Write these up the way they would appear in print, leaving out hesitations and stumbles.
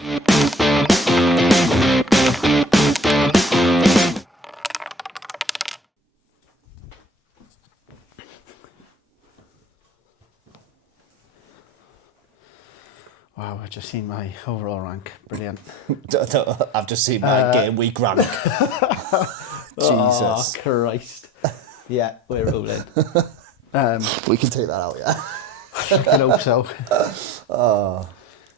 Wow, I've just seen my overall rank. Brilliant. I've just seen my Gameweek rank. Jesus. Oh, Christ. Yeah, we're rolling. We can take that out, yeah. I hope so.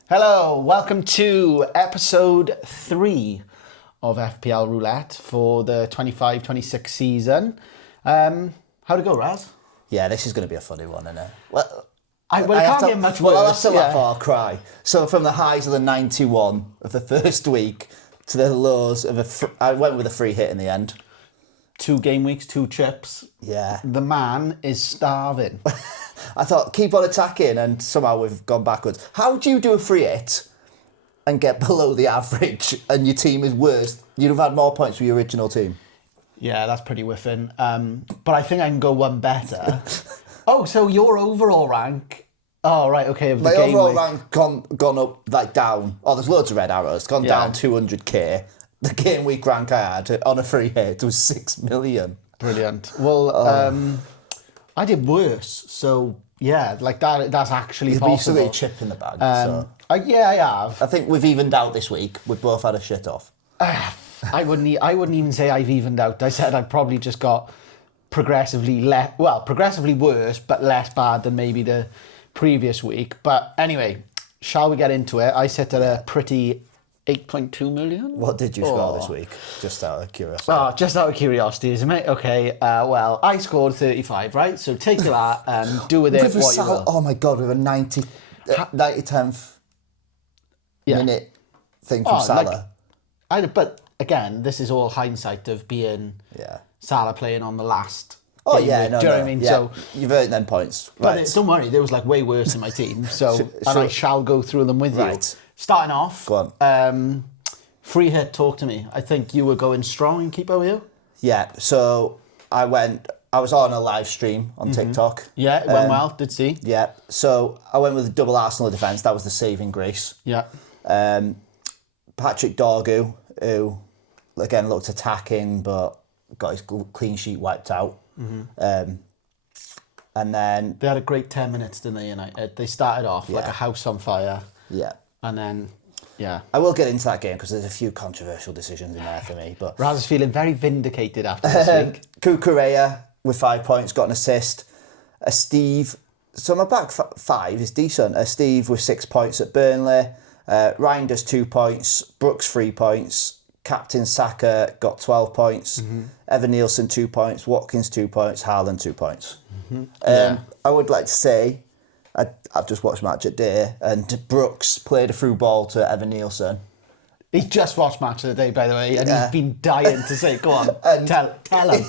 Hello, welcome to episode 3 of FPL Roulette for the 25-26 season. How'd it go, Raz? Yeah, this is going to be a funny one, isn't it? Well, it can't get much worse. Well, that's a far cry. So from the highs of the 91 of the first week to the lows of I went with a free hit in the end. 2 game weeks, 2 chips. Yeah. The man is starving. I thought, keep on attacking, and somehow we've gone backwards. How do you do a free hit and get below the average and your team is worse? You'd have had more points for your original team. Yeah, that's pretty whiffing. But I think I can go one better. Oh, so your overall rank... Oh, right, okay. My overall rank gone up, like down. Oh, there's loads of red arrows. Gone down 200k. The game week rank I had on a free hit was 6 million. Brilliant. Well, I did worse. So, yeah, like that's actually possible. You've basically a chip in the bag. Yeah, I have. I think we've evened out this week. We've both had a shit off. I wouldn't even say I've evened out. I said I've probably just got progressively worse, but less bad than maybe the previous week. But anyway, shall we get into it? I sit at a pretty 8.2 million. What did you score this week? Just out of curiosity. Oh, just out of curiosity, isn't it? Okay, well, I scored 35, right? So take that and do with it what you will. Oh my God, with a 90th minute thing from Salah. But again, this is all hindsight of being Salah playing on the last. Oh yeah, no, do you know what I mean? Yeah. So you've earned them points, but right? Don't worry, there was like way worse in my team. So and I shall go through them with you. Starting off, go on. Free hit. Talk to me. I think you were going strong in keeper, were you? Yeah. So I was on a live stream on TikTok. Yeah, it went well. Did see. Yeah. So I went with a double Arsenal defence. That was the saving grace. Yeah. Patrick Dorgu, who again looked attacking but got his clean sheet wiped out. And then they had a great 10 minutes, didn't they? United. They started off like a house on fire. Yeah. And then, I will get into that game because there's a few controversial decisions in there for me. But Raz is feeling very vindicated after this week. Kukureya with 5 points, got an assist. Steve, so my back 5 is decent. Steve with 6 points at Burnley. Ryan does 2 points. Brooks 3 points. Captain Saka got 12 points. Evan Nielsen 2 points. Watkins 2 points. Haaland 2 points. I would like to say, I've just watched Match at Day, and Brooks played a through ball to Evan Nielsen. He's just watched Match of the Day, by the way, and he's been dying to say, go on, tell him.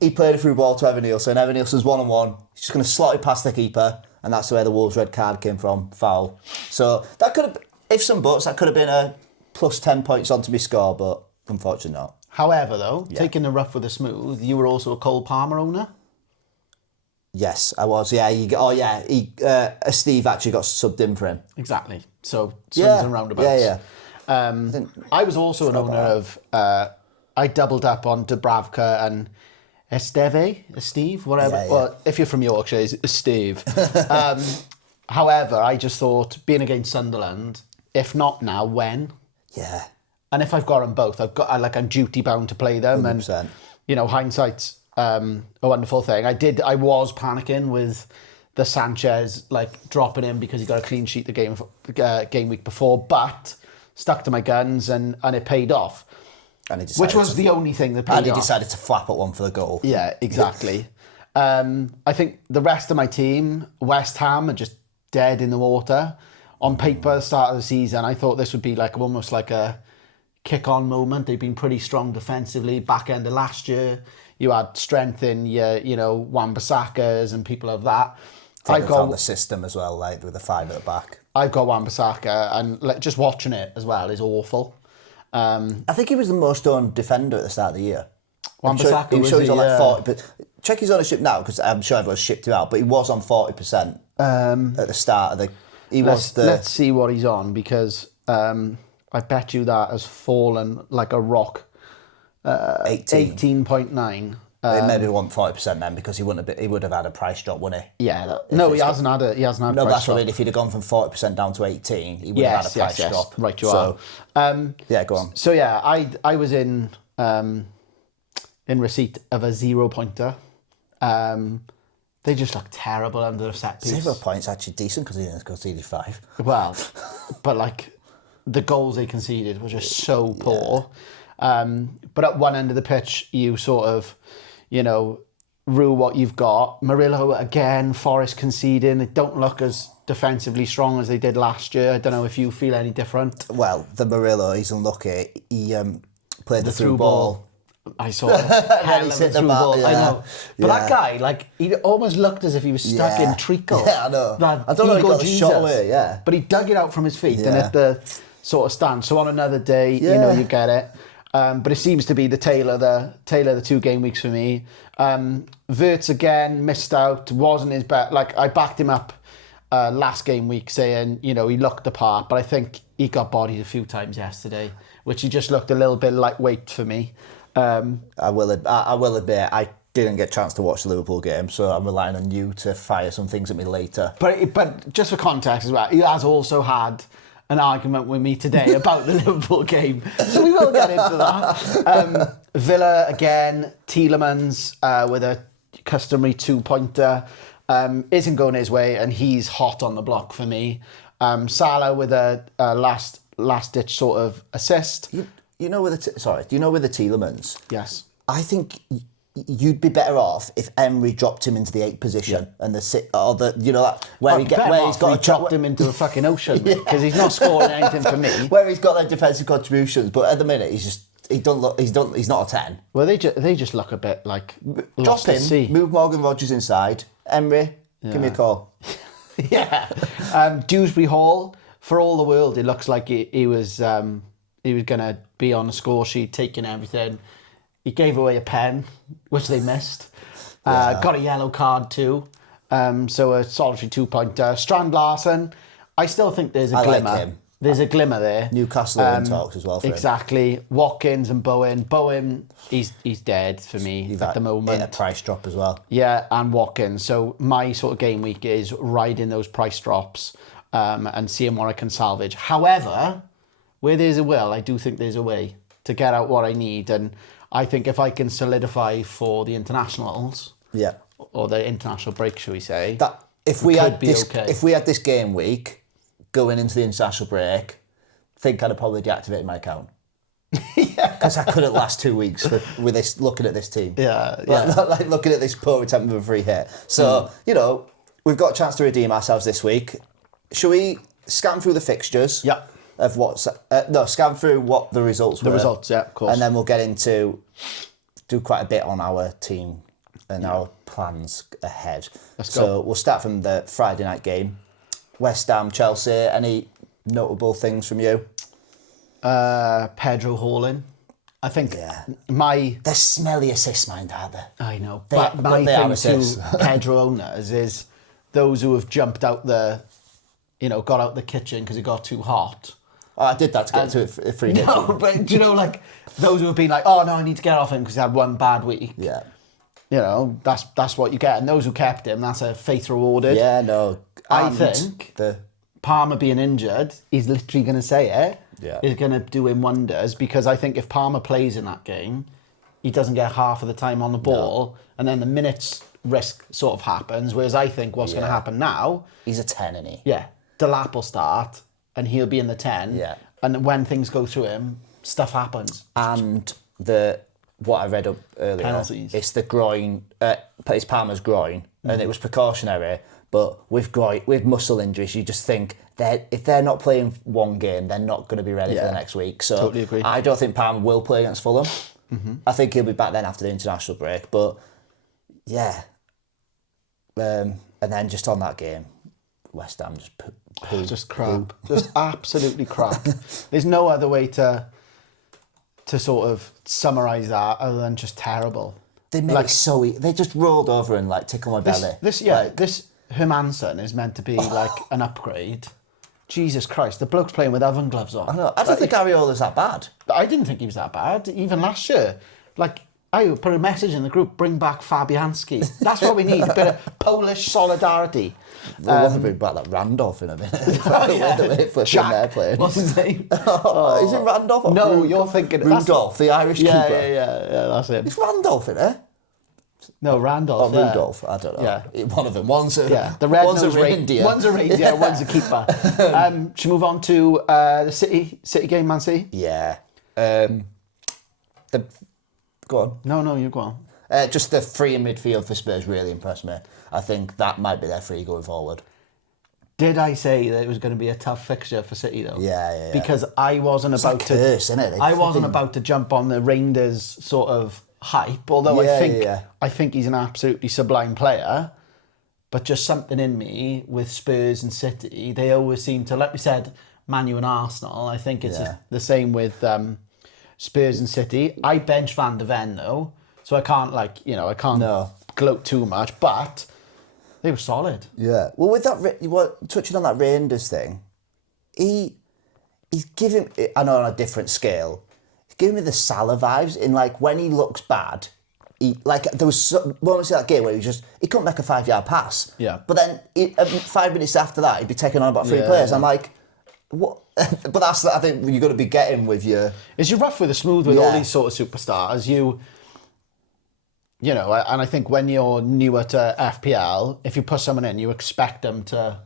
He played a through ball to Evan Nielsen. Evan Nielsen's 1-on-1. He's just going to slot it past the keeper, and that's where the Wolves red card came from, foul. So that could have, ifs and buts, that could have been a plus 10 points onto my score, but unfortunately not. However, though, taking the rough with the smooth, you were also a Cole Palmer owner? Yes, I was. Yeah. Steve actually got subbed in for him. Exactly. So swings and roundabouts. Yeah. I was also an owner of. I doubled up on Dubravka and Steve, whatever. Yeah. Well, if you're from Yorkshire, it's Steve. However, I just thought being against Sunderland, if not now, when? Yeah. And if I've got them both, I'm duty bound to play them. 100%. And hindsight's a wonderful thing. I was panicking with the Sanchez dropping in because he got a clean sheet the game week before, but stuck to my guns and it paid off. Which was the only thing that paid off. And he decided to flap at one for the goal. Yeah, exactly. I think the rest of my team, West Ham, are just dead in the water. On paper, start of the season, I thought this would be almost like a kick-on moment. They've been pretty strong defensively. Back end of last year, you had strength in your, Wan-Bissakas and people of that. I've got the system as well, with the 5 at the back. I've got Wan-Bissaka, and just watching it as well is awful. I think he was the most owned defender at the start of the year. Wan-Bissaka was he's on 40, but check his ownership now because I'm sure everyone's shipped him out. But he was on 40% at the start of the. Let's see what he's on, because I bet you that has fallen like a rock. 18.9. Maybe 40% then, because he would have had a price drop, wouldn't he? Yeah. He hasn't had a price drop. No, that's what I mean. If he'd have gone from 40% down to 18, he would have had a price drop. Right, you are. Yeah, go on. So yeah, I was in receipt of a 0-pointer. They just look terrible under a set piece. 0 points actually decent, because he didn't concede 5. Well, but like the goals they conceded were just so poor. But at one end of the pitch, you sort of, rue what you've got. Murillo again, Forest conceding. They don't look as defensively strong as they did last year. I don't know if you feel any different. Well, the Murillo, he's unlucky. He played the through ball. I saw it. Hell of a through ball. Yeah. I know. But that guy, like, he almost looked as if he was stuck in treacle. Yeah, I know. I don't know if he got the shot away, yeah. But he dug it out from his feet and at the sort of stand. So on another day, you get it. But it seems to be the tail of the 2 game weeks for me. Wirtz again missed out, wasn't his best. Like, I backed him up last game week saying, he looked the part, but I think he got bodied a few times yesterday, which he just looked a little bit lightweight for me. I will admit, I didn't get a chance to watch the Liverpool game, so I'm relying on you to fire some things at me later. But just for context as well, he has also had an argument with me today about the Liverpool game, so we will get into that. Villa again, Tielemans with a customary 2-pointer isn't going his way, and he's hot on the block for me. Salah with a last ditch sort of assist. Do you know with the Tielemans? Yes. I think you'd be better off if Emery dropped him into the 8th position and he's got dropped him into a fucking ocean, because he's not scoring anything for me. Where he's got their defensive contributions, but at the minute he's not a 10. Well, they just look a bit like drop him, move Morgan Rogers inside. Emery, give me a call. Dewsbury Hall, for all the world, it looks like he was going to be on the score sheet, taking everything. He gave away a pen, which they missed. Got a yellow card too. So a solitary 2-pointer. Strand Larsen, I still think there's a glimmer. Like him. There's a glimmer there. Newcastle in talks as well for exactly. Him. Watkins and Bowen. Bowen, he's dead for me at the moment. A price drop as well. Yeah, and Watkins. So my sort of game week is riding those price drops and seeing what I can salvage. However, where there's a will, I do think there's a way to get out what I need. And I think if I can solidify for the internationals, or the international break, shall we say, that if we had this game week going into the international break, I think I'd have probably deactivated my account. Because I couldn't last 2 weeks with this, looking at this team. Like looking at this poor attempt of a free hit. So we've got a chance to redeem ourselves this week. Shall we scan through the fixtures? Yeah. Of scan through what the results were. The results, yeah, of course. And then we'll get into do quite a bit on our team and our plans ahead. Let's go. So we'll start from the Friday night game. West Ham, Chelsea. Any notable things from you? Pedro Haaland. I think they're smelly assist mind, aren't they? I know. But my thing to Pedro owners is those who have jumped out got out the kitchen because it got too hot. Oh, I did that to get to a free hit. No, but do you know, like, those who have been like, oh no, I need to get off him because he had one bad week. Yeah. That's what you get. And those who kept him, that's a faith rewarded. Yeah, no. I think Palmer being injured, he's literally going to say it. Yeah. Is going to do him wonders, because I think if Palmer plays in that game, he doesn't get half of the time on the ball, and then the minutes risk sort of happens. Whereas I think what's going to happen now, he's a 10, isn't he? Yeah. Delap will start, and he'll be in the 10. Yeah. And when things go through him, stuff happens. And what I read up earlier, penalties. It's the groin. It's Palmer's groin, and it was precautionary. But with muscle injuries, you just think that if they're not playing one game, they're not going to be ready for the next week. So totally agree. I don't think Palmer will play against Fulham. Mm-hmm. I think he'll be back then after the international break. But yeah, and then just on that game, West Ham just crap, just absolutely crap. There's no other way to sort of summarise that other than just terrible. They made it so easy. They just rolled over and tickled my belly. This Hermansen is meant to be like an upgrade, Jesus Christ, the bloke's playing with oven gloves on. I know. I don't think Ariola's that bad. I didn't think he was that bad, even last year. Like, I put a message in the group, bring back Fabianski. That's what we need, a bit of Polish solidarity. We'll want to bring back that Randolph in a minute. Jack, what's his name? Is it Randolph? Or No, you're thinking... Rudolph, the Irish keeper. Yeah, that's it. Is Randolph in it? No, Randolph. Oh, Rudolph, I don't know. Yeah. One of them. One's a, the red one's a nose reindeer. One's a reindeer, one's a keeper. Should we move on to the City game, Man City? Yeah. Go on. No, you go on. Just the three in midfield for Spurs really impressed me. I think that might be their three going forward. Did I say that it was going to be a tough fixture for City though? Yeah. Because I wasn't about to. Curse, isn't it? I wasn't about to jump on the Rangers sort of hype. Although I think he's an absolutely sublime player. But just something in me with Spurs and City, they always seem to, like we said, Man U and Arsenal. I think it's the same with Spurs and City. I bench Van de Ven though, so I can't gloat too much. But they were solid. Yeah. Well, with that, touching on that Rangers thing, he's giving, I know on a different scale, he's giving me the Salah vibes in like when he looks bad. There was moments in that game where he couldn't make a 5-yard pass. Yeah. But then 5 minutes after that, he'd be taking on about 3 players. I'm like, what? But that's I think you're going to be getting with your. Is you rough with the smooth with all these sort of superstars? You know, and I think when you're newer to FPL, if you put someone in, you expect them to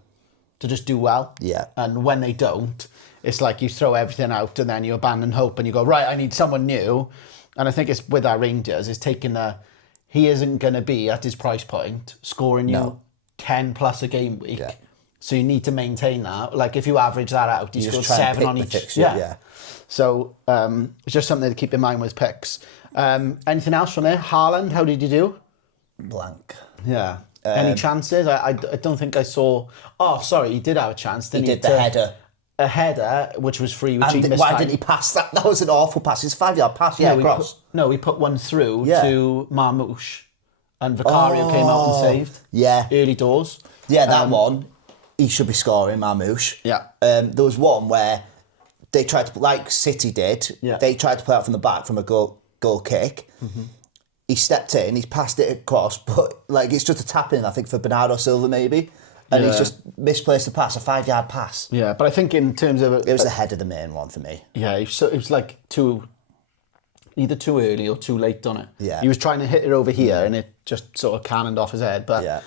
just do well. Yeah. And when they don't, it's like you throw everything out and then you abandon hope and you go, right, I need someone new. And I think it's with our Rangers, it's taking he isn't going to be at his price point scoring you 10 plus a game week. Yeah. So you need to maintain that. Like if you average that out, he scores 7 on each. Yeah. So it's just something to keep in mind with picks. Anything else from there? Haaland, how did you do? Blank. Yeah. Any chances? I don't think I saw. Oh, sorry, he did have a chance. Didn't he? Did the header. A header, which was free, which he missed. Why didn't he pass that? That was an awful pass. It's a 5-yard pass. Yeah, cross. We put one through to Marmouche, and Vicario came out and saved. Yeah. Early doors. Yeah, that one. He should be scoring, Marmouche. Yeah. There was one where they tried to, like City did, they tried to play out from the back from a goal kick. Mm-hmm. He stepped in, he's passed it across, but like it's just a tap in, I think, for Bernardo Silva maybe. And he's just misplaced the pass, a 5-yard pass. Yeah, but I think in terms of... It was the head of the main one for me. Yeah, it was like either too early or too late on it. Yeah. He was trying to hit it over here and it just sort of cannoned off his head. But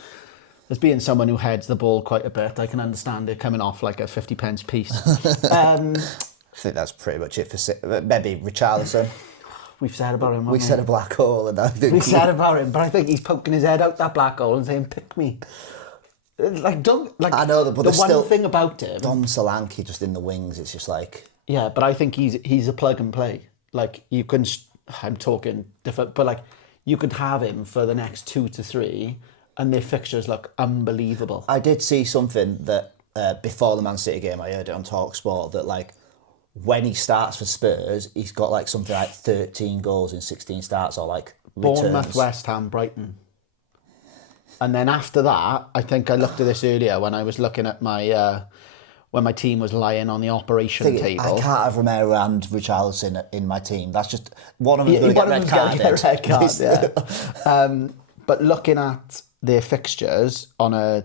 as being someone who heads the ball quite a bit, I can understand it coming off like a 50 pence piece. I think that's pretty much it for... Maybe Richarlison. We've said about him. We said a black hole. And I think we said about him, but I think he's poking his head out that black hole and saying, pick me. I know, but the one thing about him, Don Solanke just in the wings. It's just like but I think he's a plug and play. Like you can, I'm talking different, but like you could have him for the next 2 to 3, and their fixtures look unbelievable. I did see something that before the Man City game, I heard it on TalkSport that like when he starts for Spurs, he's got like something like 13 goals in 16 starts or like returns. Bournemouth, West Ham, Brighton. And then after that, I think I looked at this earlier when I was looking at my when my team was lying on the operation table. I can't have Romero and Richarlison in my team. That's just one of them's going to get red carded. But looking at their fixtures on a,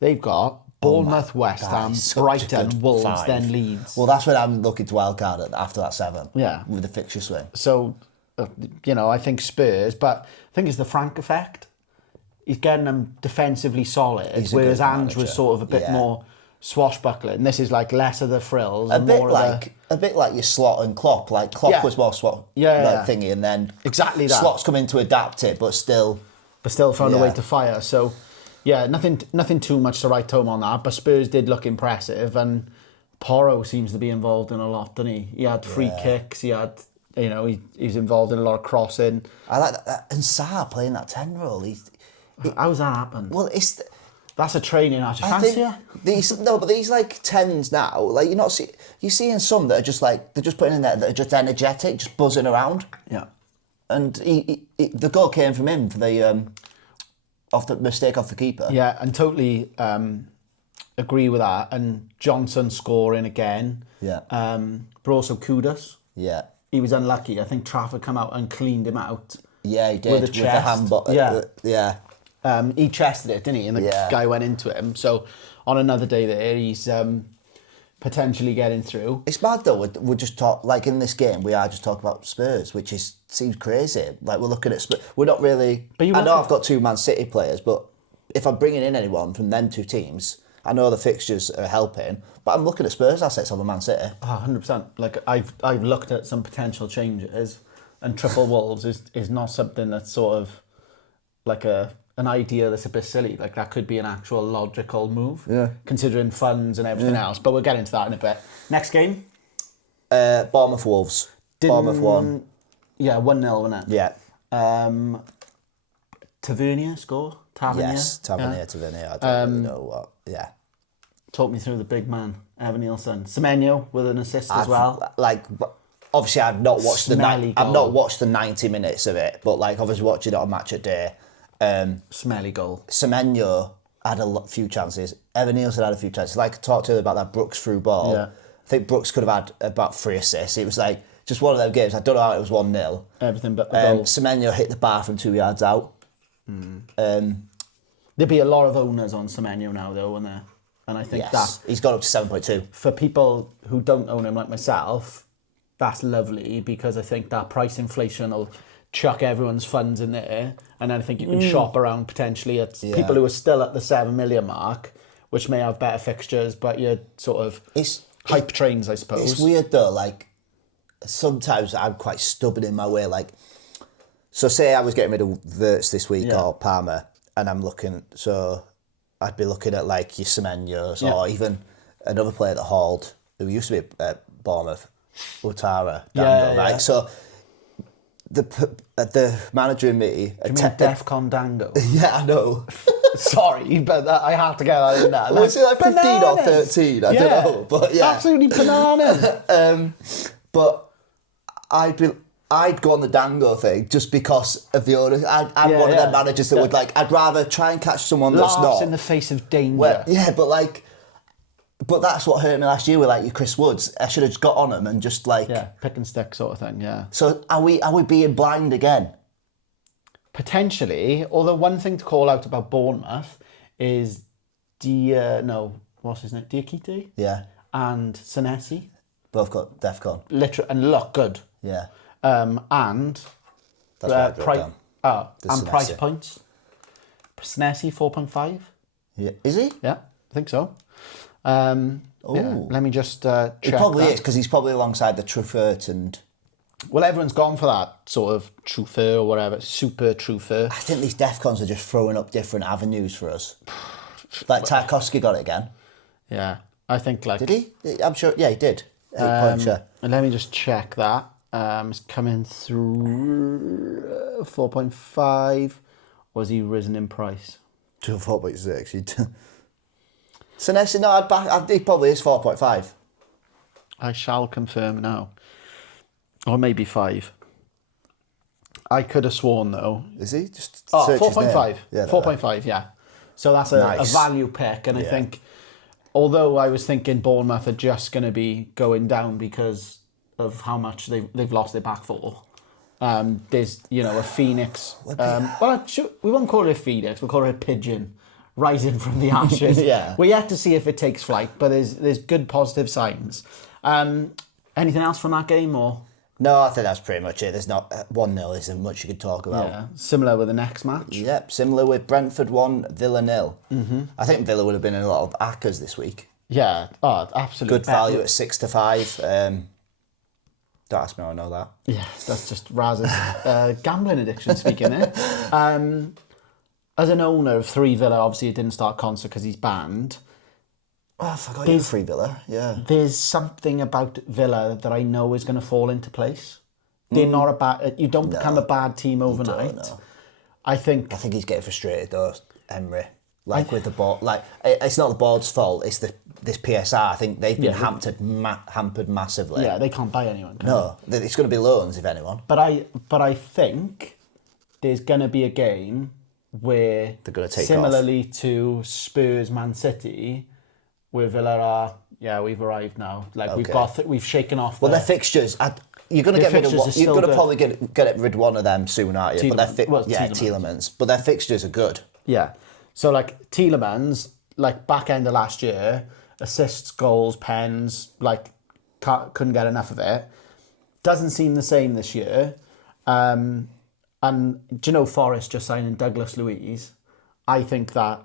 they've got Bournemouth, West Ham, Brighton, Wolves, then Leeds. Well, that's when I'm looking to wildcard after that 7. Yeah, with the fixture swing. So, I think Spurs, but I think it's the Frank effect. He's getting them defensively solid, whereas Ange was sort of a bit more swashbuckling. This is like less of the frills, a bit like your Slot and Klopp. Like Klopp was more thingy, and then exactly that. Slot's come in to adapt it, but still found a way to fire. So nothing too much to write home on that. But Spurs did look impressive, and Porro seems to be involved in a lot, doesn't he? He had free kicks. He had. He's involved in a lot of crossing. I like that. And Sarr playing that 10 role. How's that happened? Well, that's a training out. You fancy it? But these like 10s now, like you're seeing some that are just like they're just putting in there that are just energetic, just buzzing around. Yeah. And the goal came from him for the off the mistake off the keeper. Yeah, and totally agree with that. And Johnson scoring again. Yeah. But also Kudus. Yeah. He was unlucky. I think Trafford come out and cleaned him out. Yeah, he did. With the chest. handball. Yeah. He chested it, didn't he? And the guy went into him. So on another day there, he's potentially getting through. It's mad though. We're just like in this game, we are just talking about Spurs, which seems crazy. Like we're looking at Spurs. We're not really. I know I've got 2 Man City players, but if I'm bringing in anyone from them 2 teams, I know the fixtures are helping, but I'm looking at Spurs assets over Man City. 100%. Like I've looked at some potential changes, and triple Wolves is not something that's sort of like an idea that's a bit silly. Like that could be an actual logical move, considering funds and everything else. But we'll get into that in a bit. Next game, Bournemouth Wolves. Bournemouth won. Yeah, 1-0, wasn't it? Yeah. Tavernier score. Tavernier. Yes, Tavernier. I don't really know what. Yeah. Talk me through the big man, Evan Nielsen. Semenyo with an assist as well. Like, obviously, I've not watched I've not watched the 90 minutes of it, but like, obviously, watching it on Match a Day. Smelly goal. Semenyo had few chances. Evan Nielsen had a few chances. Like I talked to him about that Brooks through ball. Yeah. I think Brooks could have had about 3 assists. It was like just one of them games. I don't know how it was 1-0. Everything but the goal. Semenyo hit the bar from 2 yards out. There'd be a lot of owners on Semenyo now, though, wouldn't there? And I think he's got up to 7.2. For people who don't own him like myself, that's lovely because I think that price inflation will chuck everyone's funds in there, and then I think you can shop around potentially at people who are still at the 7 million mark, which may have better fixtures, but you're sort of hype trains, I suppose. It's weird though, like sometimes I'm quite stubborn in my way. Like, so say I was getting rid of Wirtz this week or Palmer, and I'm looking, so I'd be looking at like your Semenyos or even another player that hauled, who used to be at Bournemouth, Ouattara, right? So the manager and me... Do you mean Defcon Dango? Yeah, I know. Sorry, but I have to get that in there. Was it like 15 or 13? I don't know. But yeah. Absolutely bananas. But I'd go on the Dango thing just because of the owner. I'm one of them managers that would like, I'd rather try and catch someone that's Laughs not... in the face of danger. Well, yeah, but like... But that's what hurt me last year with like your Chris Woods. I should have just got on him and just like... Yeah, pick and stick sort of thing, yeah. So are we being blind again? Potentially, although one thing to call out about Bournemouth is what's his name? Diakite? Yeah. And Senesi. Both got Defcon. Literally, and look good. Yeah. And That's what and price points. Senesi 4.5. Yeah. Is he? Yeah, I think so. Let me just check. He probably is, because he's probably alongside the Truffert and... Well, everyone's gone for that sort of Truffert or whatever, super Truffert. I think these Defcons are just throwing up different avenues for us. Like Tarkovsky got it again. Yeah, I think like... Did he? I'm sure, yeah, he did. 8 points, yeah. And let me just check that. It's coming through 4.5. Or has he risen in price? To 4.6. Senesi, no, he probably is 4.5. I shall confirm now. Or maybe 5. I could have sworn though. Is he? Just 4.5. Yeah, 4.5, yeah. So that's a value pick. And I think, although I was thinking Bournemouth are just going to be going down because of how much they've lost their back four, there's, a phoenix. We won't call it a phoenix, we'll call it a pigeon rising from the ashes. We're yet to see if it takes flight, but there's good positive signs. Anything else from that game or? No, I think that's pretty much it. There's not 1-0 isn't much you could talk about. Yeah, similar with the next match. Yep, similar with Brentford 1, Villa 0. Mm-hmm. I think Villa would have been in a lot of ACCAs this week. Yeah, absolutely. Good value at 6-5. Don't ask me how I know that. Yeah, that's just Raz's gambling addiction speaking there. As an owner of 3 Villa, obviously it didn't start concert because he's banned. Oh, I forgot you 3 Villa, yeah. There's something about Villa that I know is going to fall into place. They're not a bad... You don't become a bad team overnight. I think he's getting frustrated though, Emery. With the board, it's not the board's fault. It's this PSR. I think they've been hampered massively. Yeah, they can't buy anyone. It's going to be loans if anyone. But I think there's going to be a game where they're going to take similarly to Spurs Man City, where Villa are. Yeah, we've arrived now. Like we've shaken off. Well, their fixtures. You're going to get rid of one. You're going to probably get rid of one of them soon, aren't you? Tielemans. But their fixtures are good. Yeah. So like Tielemans, like back end of last year, assists, goals, pens, like couldn't get enough of it. Doesn't seem the same this year. And do you know Forest just signing Douglas Luiz? I think that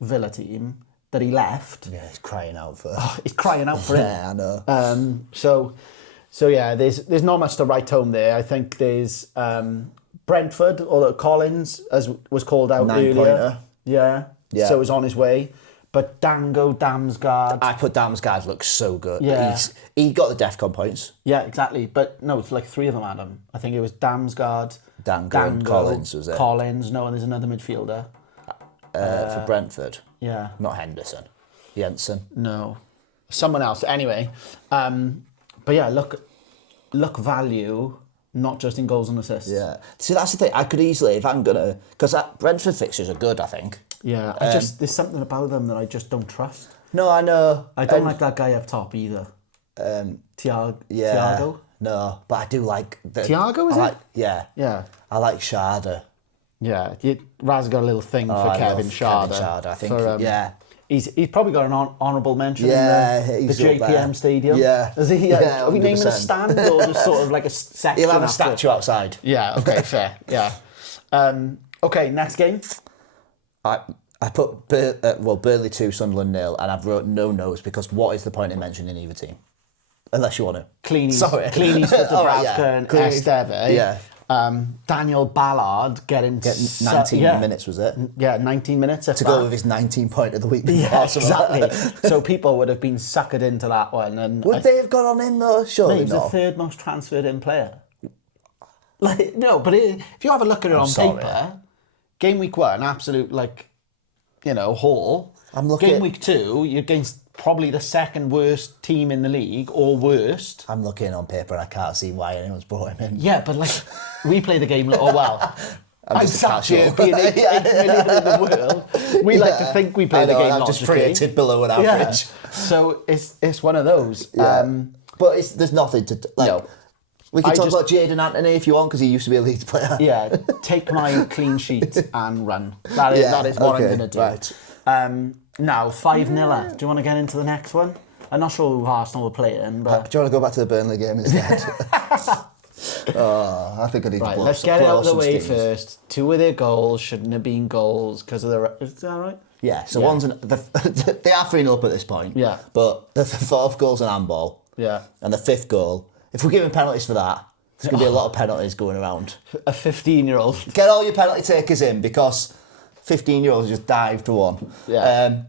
Villa team that he left. Yeah, he's crying out for. He's crying out for it. Yeah, I know. So yeah, there's not much to write home there. I think there's Brentford, or Collins, as was called out 9 earlier. pointer. Yeah. So he's on his way. But Damsgaard. I put Damsgaard looks so good. Yeah. He got the DEFCON points. Yeah, exactly. But no, it's like 3 of them, Adam. I think it was Damsgaard, Dango, Collins was it? Collins, no, and there's another midfielder. For Brentford. Yeah. Not Henderson. Jensen. No. Someone else. Anyway. But yeah, look value, not just in goals and assists. Yeah. See, that's the thing. I could easily, if I'm going to... Because Brentford fixtures are good, I think. Yeah. There's something about them that I just don't trust. No, I know. I don't like that guy up top either. Thiago? No, but I do like... Thiago, is it? Yeah. Yeah. I like Sharda. Yeah. Raz got a little thing for Kevin Sharda. Kevin Sharda, I think, yeah. He's probably got an honourable mention in the JPM Stadium. Yeah. Is he? Yeah, are we naming a stand or just sort of like a section? He'll have a statue outside. Yeah, okay, fair. Yeah. Okay, next game. I put Burnley 2, Sunderland 0, and I've wrote no notes because what is the point in mentioning either team? Unless you want to. Cleanies for Dubravka and Esteve. Yeah. Daniel Ballard getting 19 minutes, was it? Yeah, 19 minutes. To go with his 19 point of the week. Yeah, exactly. So people would have been suckered into that one. And would they have gone on in though? Surely he's the third most transferred in player. Like no, but if you have a look at it on paper, game week 1, absolute haul. I'm looking. Game week 2, you're against probably the second worst team in the league, or worst. I'm looking on paper and I can't see why anyone's brought him in. Yeah, but we play the game well. I'm sat here being 8 million in the world. We like to think we play the game I've just created below an average. Yeah. So it's one of those. Yeah. But there's nothing to... No. We can talk about Jadon Anthony if you want, because he used to be a Leeds player. Yeah, take my clean sheet and run. That is what I'm going to do. Right. Now, 5-0. Do you want to get into the next one? I'm not sure who Arsenal will play in, but... Do you want to go back to the Burnley game instead? I think I need to blow let's get it out of the way first. 2 of their goals shouldn't have been goals because of the... Is that right? Yeah, so they are 3-0 up at this point. Yeah. But the 4th goal's an handball. Yeah. And the 5th goal, if we're giving penalties for that, there's going to be a lot of penalties going around. A 15-year-old. Get all your penalty takers in, because 15-year-olds just dived to one. Yeah.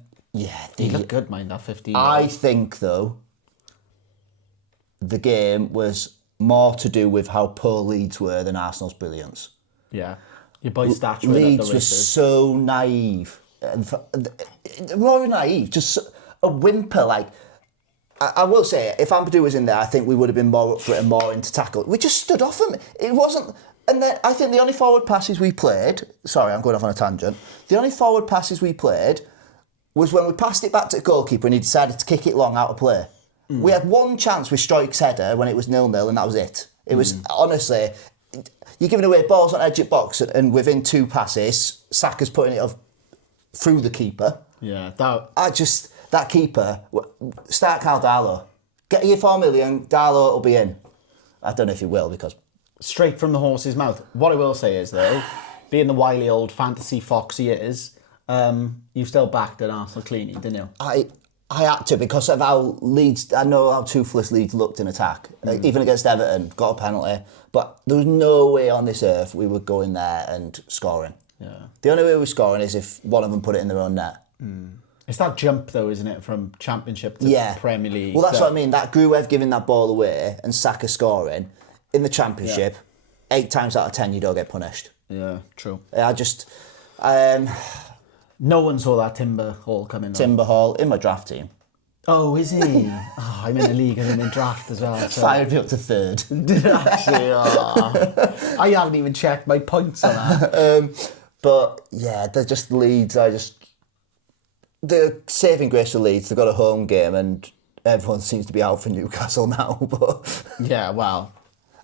He looked good, mind, that 15-year-old. I think, though, the game was more to do with how poor Leeds were than Arsenal's brilliance. Yeah. Your boy Statue. Leeds was so naive. More naive, just a whimper. Like, I will say, if Ampadu was in there, I think we would have been more up for it and more into tackle. We just stood off him. It wasn't... And then I think the only forward passes we played... Sorry, I'm going off on a tangent. The only forward passes we played was when we passed it back to the goalkeeper and he decided to kick it long out of play. We had one chance with Stroik's header when it was 0-0 and that was it. It was, honestly... You're giving away balls on edge of box and within 2 passes, Saka's putting it through the keeper. Yeah, that keeper, start Carl Darlow. Get your 4 million, Darlow will be in. I don't know if he will, because... Straight from the horse's mouth. What I will say is, though, being the wily old fantasy fox he is, you still backed an Arsenal cleanie, didn't you? I had to, because of how Leeds... I know how toothless Leeds looked in attack. Even against Everton, got a penalty. But there was no way on this earth we would go in there and scoring. Yeah. The only way we're scoring is if one of them put it in their own net. It's that jump, though, isn't it, from Championship to Premier League? Well, that's what I mean. That Gruev giving that ball away and Saka scoring in the Championship, 8 times out of 10 you don't get punished. Yeah, true. I just... no one saw that Timber Hall coming. Timber Hall in my draft team. Oh, is he? I'm in a league and I'm in draft as well. So. Fired me up to 3rd. Did actually? I haven't even checked my points on that. But yeah, they're just Leeds. the saving grace for Leeds, they've got a home game and everyone seems to be out for Newcastle now. But Yeah, well,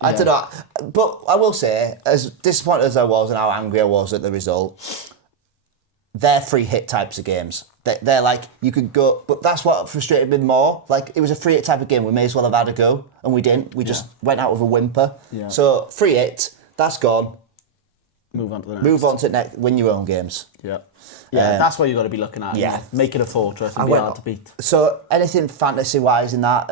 I don't know. But I will say, as disappointed as I was and how angry I was at the result, they're free hit types of games. They're like, you could go, but that's what frustrated me more. Like, it was a free hit type of game. We may as well have had a go, and we didn't. We just went out with a whimper. Yeah. So, free hit, that's gone. move on to the next. Move on to next, win your own games. Yeah. Yeah, that's what you got to be looking at. Yeah. Make it a fortress and be hard to beat. So, anything fantasy-wise in that?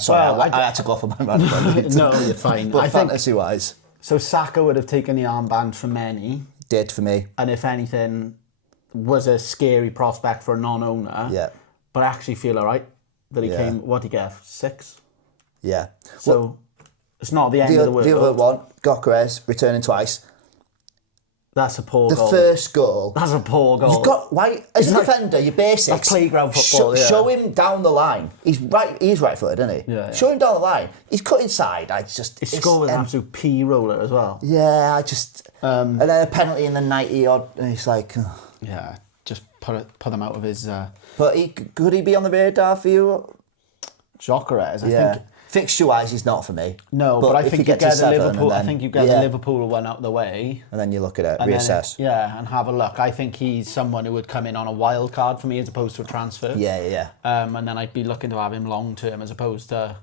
Sorry, Well, I had to go off on my man. No, you're fine. But I think fantasy-wise, so. Saka would have taken the armband for many, did for me. and if anything, was a scary prospect for a non-owner. Yeah. But I actually feel alright that he came. What did he get? 6. Yeah. So it's not the end of the world. The other one, Gyökeres, returning twice. That's a poor The goal. first goal. That's a poor goal. You've got why as a defender, your basics. That's playground football. Show him down the line. He's right-footed, isn't he? Yeah. Show him down the line. He's cut inside. He scored with an absolute P roller as well. Yeah, and then a penalty in the 90 odd. And he's like, Yeah, just put them out of his. but could he be on the radar for you? Gyökeres, I think. Fixture-wise, he's not for me. No, but I if think you you get to the 7 Liverpool. and I then- think you get the Liverpool one out of the way. And then you look at it, And then reassess. and have a look. I think he's someone who would come in on a wild card for me as opposed to a transfer. Yeah. And then I'd be looking to have him long term as opposed to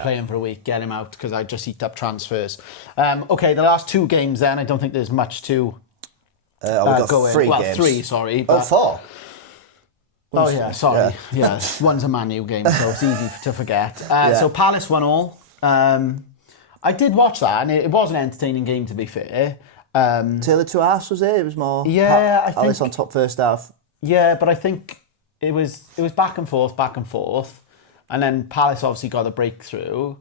playing for a week, get him out because I just eat up transfers. Okay, the last 2 games then. I don't think there's much to We've got go in. 3 Well, games. 3, sorry. Oh, But, 4. oh yeah, sorry. Yeah, one's a Man U game, so it's easy to forget. So Palace 1-1. I did watch that, and it was an entertaining game to be fair. Taylor to halves was it? It was more. Yeah, I Palace think- on top first half. Yeah, but I think it was back and forth, and then Palace obviously got the breakthrough.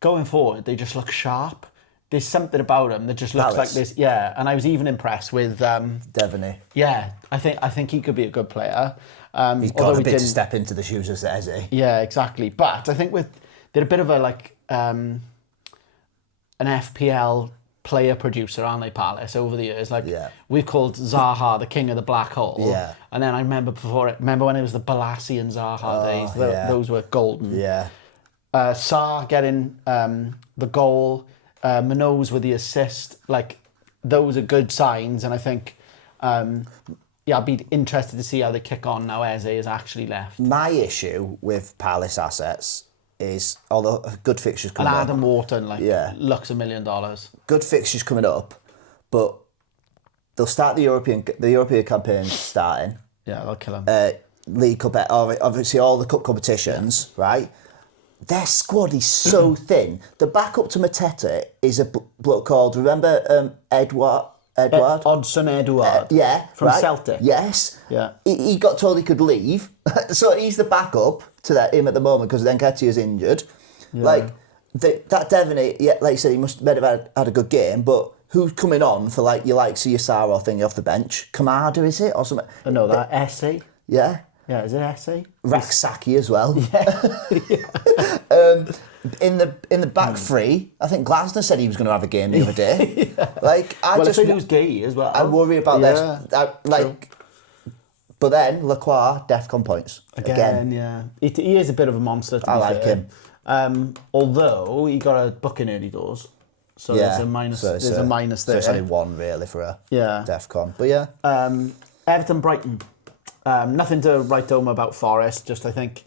Going forward, they just look sharp. There's something about them that just looks Palace. like this. Yeah, and I was even impressed with. Devaney. Yeah, I think he could be a good player. He's got a bit to step into the shoes of Eze. Yeah, exactly. But I think they're a bit of a an FPL player producer, aren't they, Palace, over the years? We've called Zaha the king of the black hole. Yeah. And then I remember when it was the Balassi and Zaha days. Those were golden. Yeah. Sarr getting the goal, Minoz with the assist. Those are good signs, and I think I'd be interested to see how they kick on now Eze is actually left. My issue with Palace assets is, although good fixtures And coming up. Adam Wharton looks $1 million. Good fixtures coming up, but they'll start the European campaign starting. Yeah, they'll kill him. League Cup, obviously all the cup competitions, right? Their squad is so thin. The backup to Mateta is a bloke called, remember Edward? Odsonne Edouard. From Celtic. Yes. Yeah. He got told he could leave, so he's the backup to him at the moment because Nketiah's injured. Yeah. That Devaney, like you said, he must have had a good game, but who's coming on for your likes of your Sarah thingy off the bench? Kamada, is it, or something? No, that Essay. Yeah. Yeah, is it Essay? Raksaki as well. In the back three, I think Glasner said he was going to have a game the other day. If they lose Gay as well. I worry about this. But then Lacroix, DEFCON points again. Yeah, he is a bit of a monster. To I be like fair. him. Although he got a book in early doors, so there's a minus. There's a minus there. So it's only 1 really for a DEFCON. But yeah, Everton, Brighton. Nothing to write home about Forest. Just I think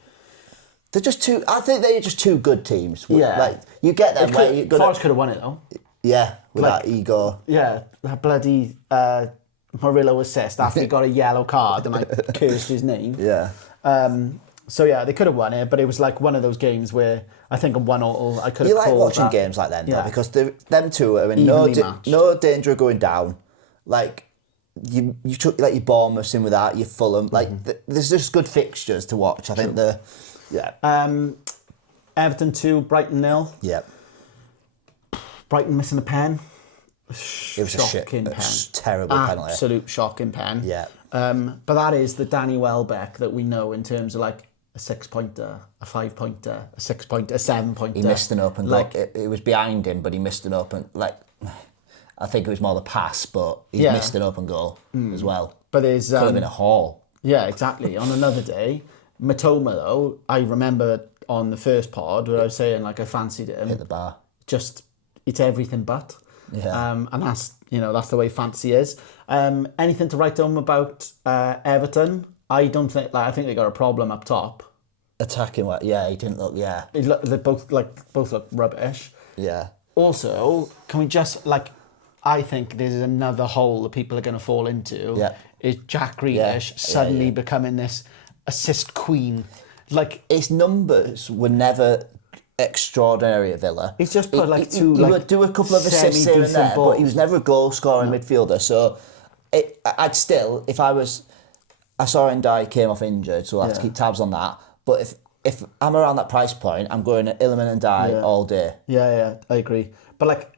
they're just two. I think they're just 2 good teams. Yeah, you get them. Forest could have won it though. Yeah, with that ego. Yeah, that bloody Murillo assist after he got a yellow card and I cursed his name. Yeah. So yeah, they could have won it, but it was like one of those games where I think a 1-1 I could have. You like called watching that. games like that, though, because them two are in Evenly matched. no danger of going down. You took your Bournemouth in with that, your Fulham. There's just good fixtures to watch. I think Everton 2, Brighton 0. Yeah. Brighton missing a pen. It was shocking a terrible penalty. Absolute shocking pen. Yeah. But that is the Danny Welbeck that we know in terms of a 6-pointer, a 5-pointer, a 6-pointer, a 7-pointer. He missed an open goal. It was behind him, but he missed an open. I think it was more the pass, but he missed an open goal as well. But there's could have been a haul. Yeah, exactly. On another day, Matoma though, I remember on the first pod where I was saying like I fancied him. Hit the bar. Just it's everything but. Yeah. And that's the way fantasy is. Anything to write home about Everton? I think they got a problem up top. Attacking what? Yeah, he didn't look. Yeah. They both look rubbish. Yeah. Also, can we just I think there's another hole that people are going to fall into. Yeah. Is Jack Grealish suddenly becoming this assist queen? His numbers were never extraordinary at Villa. He's just put he would do a couple of assists here and there, but he was never a goal scoring midfielder. So I'd still, if I saw Ndai came off injured, so I'll have to keep tabs on that. But if I'm around that price point, I'm going to Iliman and Ndai all day. Yeah, I agree. But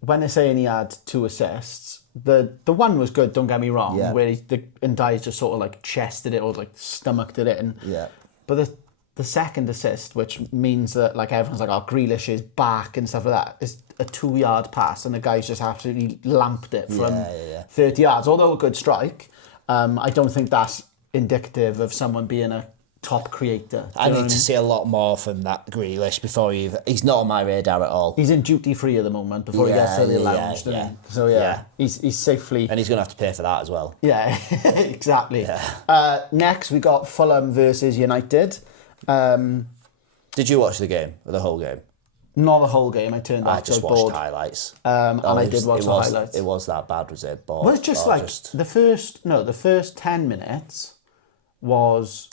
when they're saying he had 2 assists, the one was good, don't get me wrong, where Ndai just sort of chested it or stomached it in. Yeah. But the second assist, which means that everyone's Grealish is back and stuff like that, is a 2-yard pass and the guy's just absolutely lamped it from 30 yards. Although a good strike, I don't think that's indicative of someone being a top creator. I need to see a lot more from that Grealish before he's not on my radar at all. He's in duty free at the moment before he gets to the lounge. So he's safely, and he's going to have to pay for that as well. Yeah, exactly. Yeah. Next we got Fulham versus United. Did you watch the game, or the whole game? Not the whole game. I turned off. I just watched highlights. And I did watch the highlights. It was that bad, was it? Well, it's just the first 10 minutes was.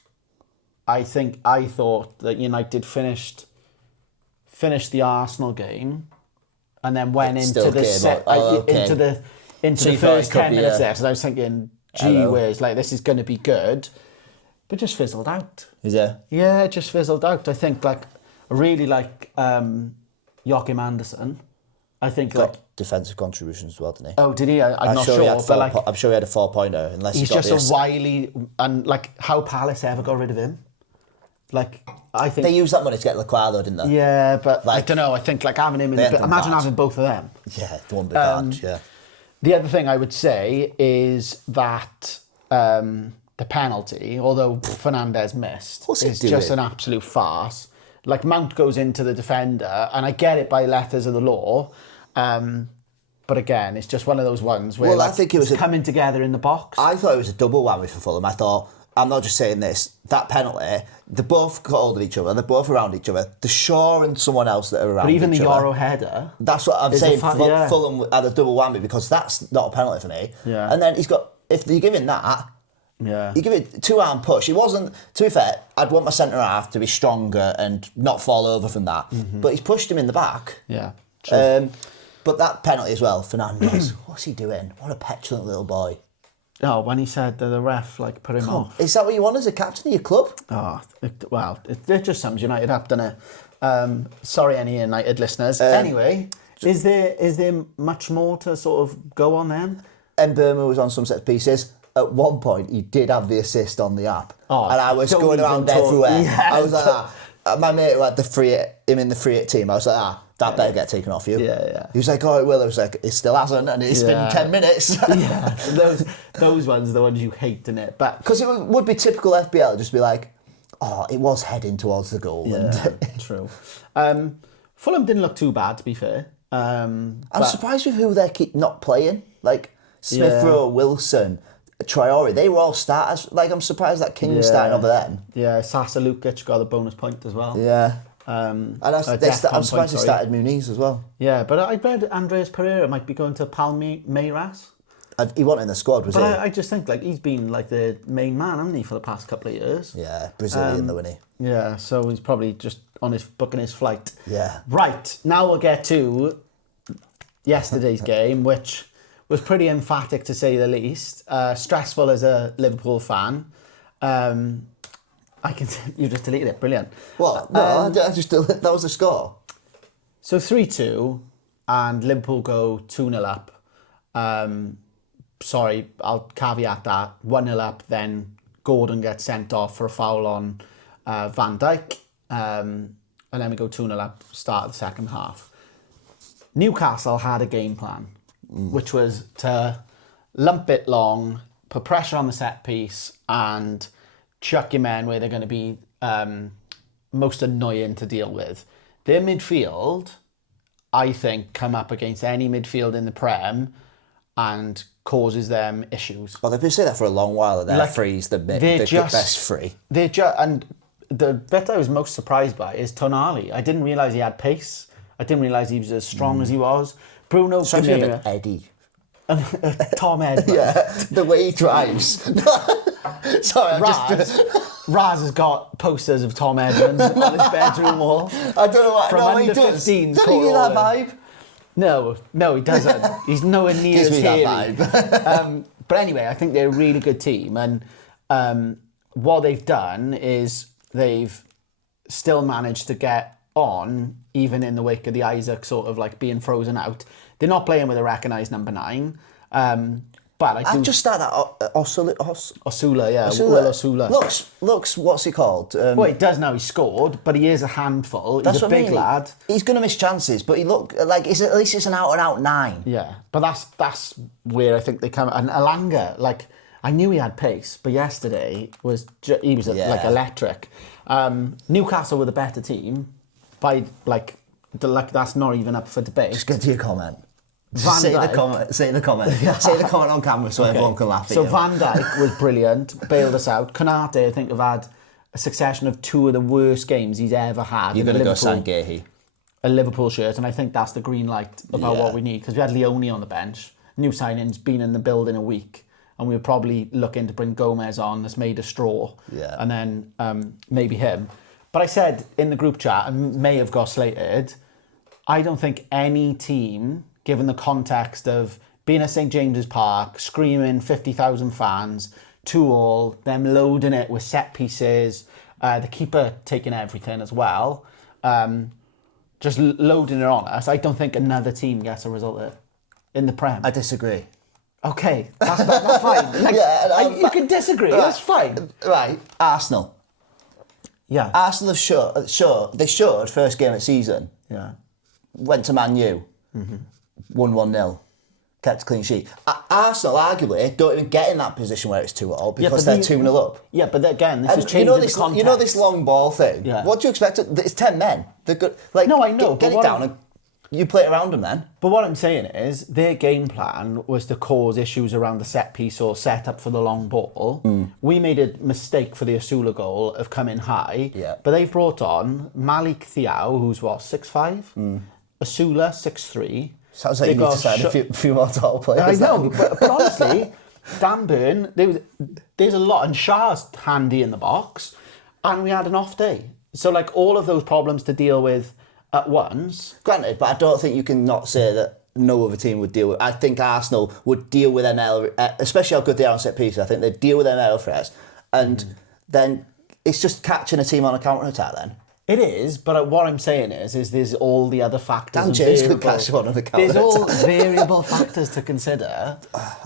I thought that United finished the Arsenal game, and then went into the first 10 minutes there. So I was thinking, gee whiz, this is going to be good, but just fizzled out. Is it? Yeah, it just fizzled out. I think I really like Joachim Andersen. I think defensive contributions as well, didn't he? Oh, did he? I'm not sure. I'm sure he had a 4-pointer. Unless he's just a wily, and how Palace ever got rid of him. I think they used that money to get Lequado, didn't they? Yeah, but I don't know. I think having him imagine having both of them. Yeah, the one bit bad. Yeah. The other thing I would say is that the penalty, although Fernandes missed, is just an absolute farce. Mount goes into the defender, and I get it by letters of the law, but again, it's just one of those ones where I think it was coming together in the box. I thought it was a double whammy for Fulham. I thought, I'm not just saying this, that penalty, they both got hold of each other, they're both around each other. The Shaw and someone else that are around each other. But even the Euro header. That's what I'm saying. Fulham had a double whammy because that's not a penalty for me. Yeah. And then if you give him that, you give it 2-arm push. It wasn't, to be fair, I'd want my centre half to be stronger and not fall over from that. Mm-hmm. But he's pushed him in the back. Yeah, true. But that penalty as well, Fernandes, what's he doing? What a petulant little boy. Oh, when he said that the ref put him off. Is that what you want as a captain of your club? Oh, it just sums United up, doesn't it? Sorry, any United listeners. Anyway, is there much more to sort of go on then? Mbeumo was on some set pieces. At one point, he did have the assist on the app, and I was going around everywhere. Yeah, I was like, my mate who had him in the free hit team. I was like, that better get taken off you. Yeah. He was like, oh, it will. I was like, it still hasn't, and it's been 10 minutes. Yeah, those ones are the ones you hate, innit? But because it would be typical FBL, just be like, oh, it was heading towards the goal. Yeah, true. Fulham didn't look too bad, to be fair. I'm surprised with who they keep not playing. Smith Rowe, Wilson, Traore, they were all starters. I'm surprised that King's starting over them. Yeah, Sasa Lukic got a bonus point as well. Yeah. And I'm surprised they started Muniz as well. Yeah, but I read Andreas Pereira might be going to Palmeiras. He wasn't in the squad, was he? But I just think he's been the main man, hasn't he, for the past couple of years? Yeah, Brazilian though, isn't he? Yeah, so he's probably just booking his flight. Yeah. Right, now we'll get to yesterday's game, which was pretty emphatic to say the least. Stressful as a Liverpool fan. You just deleted it. Brilliant. What? No, I just that was the score. So 3-2, and Liverpool go 2-0 up. Sorry, I'll caveat that. 1-0 up, then Gordon gets sent off for a foul on Van Dijk. And then we go 2-0 up, start of the second half. Newcastle had a game plan, which was to lump it long, put pressure on the set piece and chuck your men where they're going to be most annoying to deal with. Their midfield, I think, come up against any midfield in the Prem and causes them issues. Well, they've been saying that for a long while. That their three's the best free. And the bit I was most surprised by is Tonali. I didn't realise he had pace. I didn't realise he was as strong as he was. Bruno Gamira. Eddie. Tom Edwards. Yeah, the way he drives. Sorry, Raz has got posters of Tom Edwards on his bedroom wall. I don't know what. From under 15. Does he get that vibe? No, he doesn't. He's nowhere near as hairy. That vibe. But anyway, I think they're a really good team, and what they've done is they've still managed to get on, even in the wake of the Isaac sort of like being frozen out. They're not playing with a recognised number 9. But I do... just start that Osula, yeah. Will Osula. Looks, what's he called? Well, he does now. He scored, but he is a handful. He's a big lad. He's going to miss chances, but he look like at least it's an out-and-out 9. Yeah, but that's where I think they come. And Alanga, like, I knew he had pace, but yesterday he was like electric. Newcastle were the better team by that's not even up for debate. Just get to your comment. Say the comment. Say the comment on camera so everyone can laugh at you. So Van Dijk was brilliant, bailed us out. Konate, I think, have had a succession of 2 of the worst games he's ever had. You're going to go Sangehi. A Liverpool shirt, and I think that's the green light about what we need, because we had Leone on the bench. New signings, been in the building a week, and we were probably looking to bring Gomez on that's made of straw, and then maybe him. But I said in the group chat, and may have got slated, I don't think any team, given the context of being at St James's Park, screaming 50,000 fans, 2-2, them loading it with set pieces, the keeper taking everything as well, just loading it on us. I don't think another team gets a result in the Prem. I disagree. Okay, that's fine. Like, you can disagree, that's fine. Right, Arsenal. Yeah. Arsenal have they showed first game of the season. Yeah. Went to Man U. Won 1-0. Kept a clean sheet. Arsenal, arguably, don't even get in that position where it's 2-2 because they're 2-0 up. Yeah, but again, this is changing the context. You know this long ball thing? Yeah. What do you expect? It's 10 men. They're good. Like, no, I know. Get it down and you play it around them then. But what I'm saying is their game plan was to cause issues around the set piece or set up for the long ball. We made a mistake for the Osula goal of coming high. Yeah. But they've brought on Malik Thiaw, who's 6'5", Osula 6'3". Sounds like you need to sign a few more tall players. I know, but honestly, Dan Burn, there's a lot, and Shah's handy in the box, and we had an off day. So like all of those problems to deal with at once. Granted, but I don't think you can not say that no other team would deal with. I think Arsenal would deal with ML, especially how good they are on set pieces. I think they'd deal with ML threats, and then it's just catching a team on a counter attack. Then it is, but what I'm saying is there's all the other factors. Dan James could catch one on the counter. There's all variable factors to consider,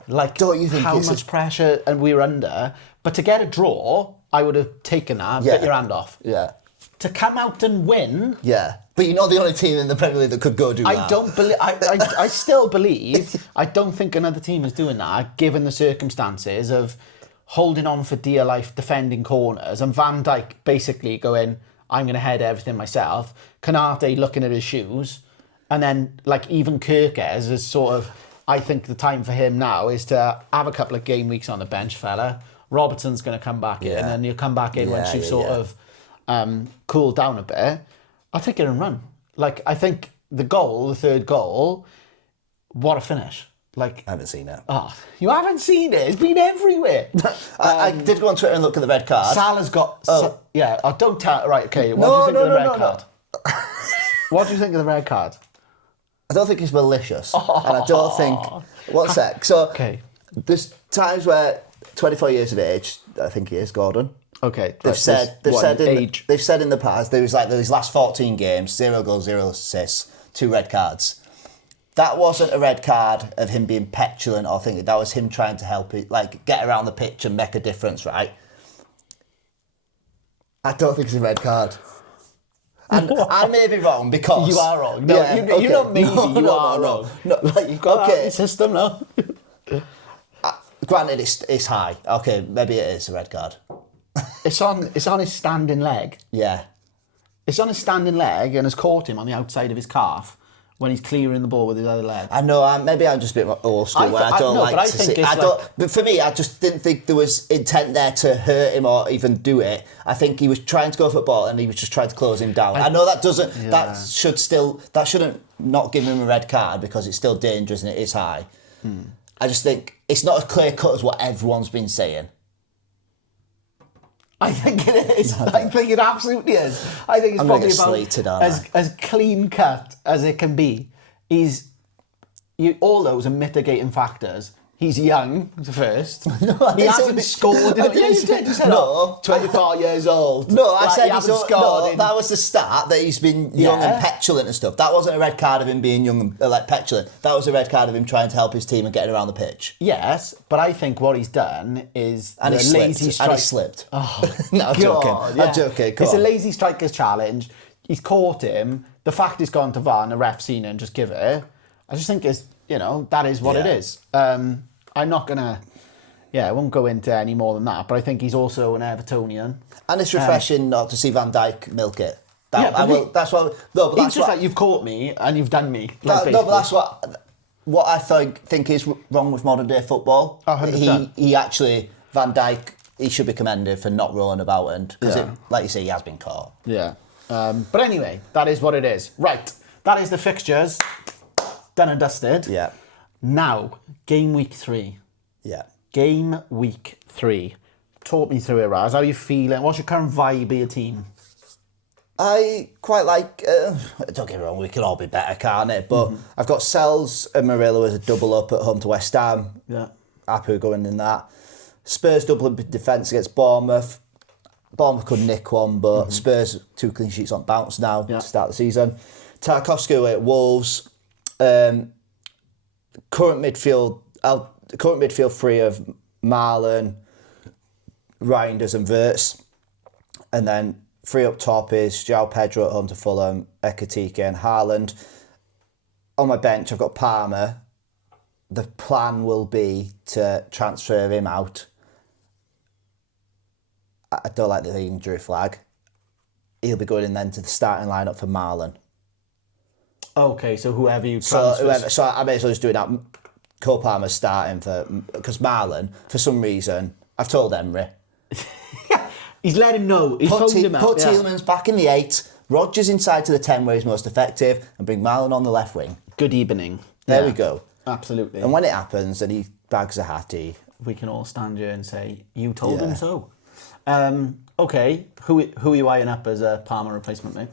like don't you think how much pressure and we're under. But to get a draw, I would have taken that. Bit your hand off. Yeah. To come out and win. Yeah. But you're not the only team in the Premier League that could go do that. I don't believe. I still believe. I don't think another team is doing that, given the circumstances of holding on for dear life, defending corners, and Van Dijk basically going, "I'm going to head everything myself." Konate looking at his shoes, and then like even Kirkes is sort of. I think the time for him now is to have a couple of game weeks on the bench, fella. Robertson's going to come back in, and you'll come back in once you've sort of cooled down a bit. I'll take it and run. Like, I think the third goal, what a finish. Like, I haven't seen it. Oh, you haven't seen it? It's been everywhere. I did go on Twitter and look at the red card. Salah's got... don't tell... Right, okay. What do you think of the red card? What do you think of the red card? I don't think it's malicious. And I don't think... One sec. So, there's times where 24 years of age, I think he is, Gordon. Okay. They've said in the past there was like these last 14 games, 0 goals, 0 assists, 2 red cards. That wasn't a red card of him being petulant or thinking. That was him trying to help it, like get around the pitch and make a difference, right? I don't think it's a red card. And I may be wrong because you are wrong. No, you're not maybe. You are wrong. No, like, you've got that system now. Granted, it's high. Okay, maybe it is a red card. It's on his standing leg. Yeah. It's on his standing leg and has caught him on the outside of his calf when he's clearing the ball with his other leg. I know, maybe I'm just a bit old school where I don't like to see... But for me, I just didn't think there was intent there to hurt him or even do it. I think he was trying to go for the ball and he was just trying to close him down. I know that doesn't... Yeah. That shouldn't not give him a red card because it's still dangerous and it is high. I just think it's not as clear cut as what everyone's been saying. I think it is. I think it absolutely is. I think it's probably about as clean cut as it can be. All those are mitigating factors. He's young, first. No, he hasn't scored. You said, no. 24 years old. No, I said he's scored. No, that was the start, that he's been young and petulant and stuff. That wasn't a red card of him being young and petulant. That was a red card of him trying to help his team and getting around the pitch. Yes, but I think what he's done is lazy strike. And he slipped. Oh, no, I'm joking. Yeah. I'm joking. It's a lazy striker's challenge. He's caught him. The fact he's gone to VAR and the ref's seen it and just give it. I just think that is what it is. I'm not going to... Yeah, I won't go into any more than that, but I think he's also an Evertonian. And it's refreshing not to see Van Dijk milk it. That's what... You've caught me and you've done me. But that's what I think is wrong with modern day football. 100%. He actually... Van Dijk, he should be commended for not rolling about and... Because, like you say, he has been caught. Yeah. But anyway, that is what it is. Right. That is the fixtures. Done and dusted. Yeah. Now, game week 3. Yeah. Game week 3. Talk me through it, Raz. How are you feeling? What's your current vibe of your team? I quite like... don't get me wrong, we can all be better, can't it? But I've got Sells and Murillo as a double up at home to West Ham. Yeah. Happy going in that. Spurs double up in defence against Bournemouth. Bournemouth could nick one, but Spurs 2 clean sheets on bounce now to start the season. Tarkowski away at Wolves. Current midfield free of Marlon, Reinders and Wirtz. And then 3 up top is João Pedro at home to Fulham, Ekitike and Haaland. On my bench, I've got Palmer. The plan will be to transfer him out. I don't like the injury flag. He'll be going in then to the starting lineup for Marlon. Okay, so whoever you transfer... So I may as well just do it now. Cole Palmer's starting because Marlon, for some reason, I've told Emery. He's let him know. He's phoned him out. Put Tielemans back in the 8, Rodgers inside to the 10 where he's most effective, and bring Marlon on the left wing. Good evening. There we go. Absolutely. And when it happens and he bags a hattie... We can all stand here and say, you told him so. Okay, who are you eyeing up as a Palmer replacement, mate?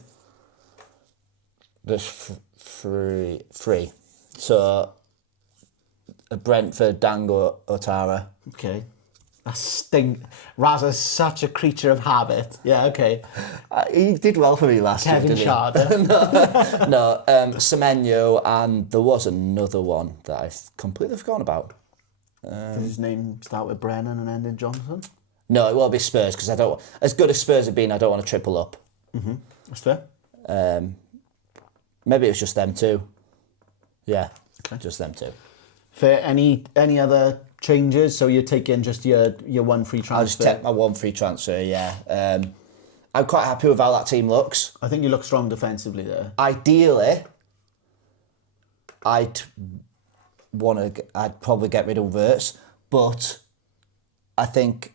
There's three. So, a Brentford, Dango, Otara. Okay. Raz is such a creature of habit. Yeah, okay. He did well for me last year, Kevin Sharder. No, Semenyo, and there was another one that I've completely forgotten about. Does his name start with Brennan and end in Johnson? No, it won't be Spurs, because I don't... As good as Spurs have been, I don't want to triple up. That's fair. Maybe it was just them two. Yeah, just them two. Fair. Any other changes? So you're taking just your one free transfer? I'll just take my one free transfer, yeah. I'm quite happy with how that team looks. I think you look strong defensively there. Ideally, I'd probably get rid of Wirtz, but I think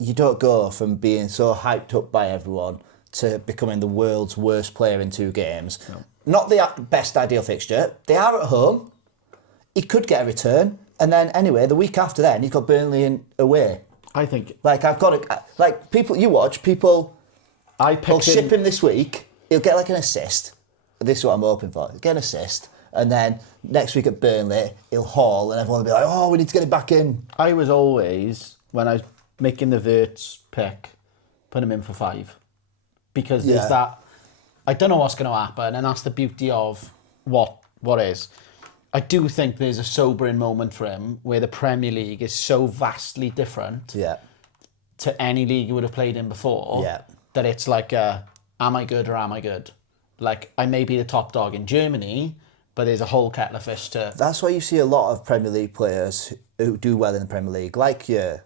you don't go from being so hyped up by everyone to becoming the world's worst player in 2 games. No. Not the best ideal fixture. They are at home. He could get a return. And then, anyway, the week after then, he's got Burnley away. I think... I've got to... people you watch, people... I'll ship him this week. He'll get, an assist. This is what I'm hoping for. He'll get an assist. And then, next week at Burnley, he'll haul, and everyone will be like, oh, we need to get him back in. I was always, when I was making the Wirtz pick, put him in for 5. Because there's that... I don't know what's going to happen, and that's the beauty of what is. I do think there's a sobering moment for him where the Premier League is so vastly different to any league you would have played in before that it's like, am I good or am I good? I may be the top dog in Germany, but there's a whole kettle of fish to... That's why you see a lot of Premier League players who do well in the Premier League, like your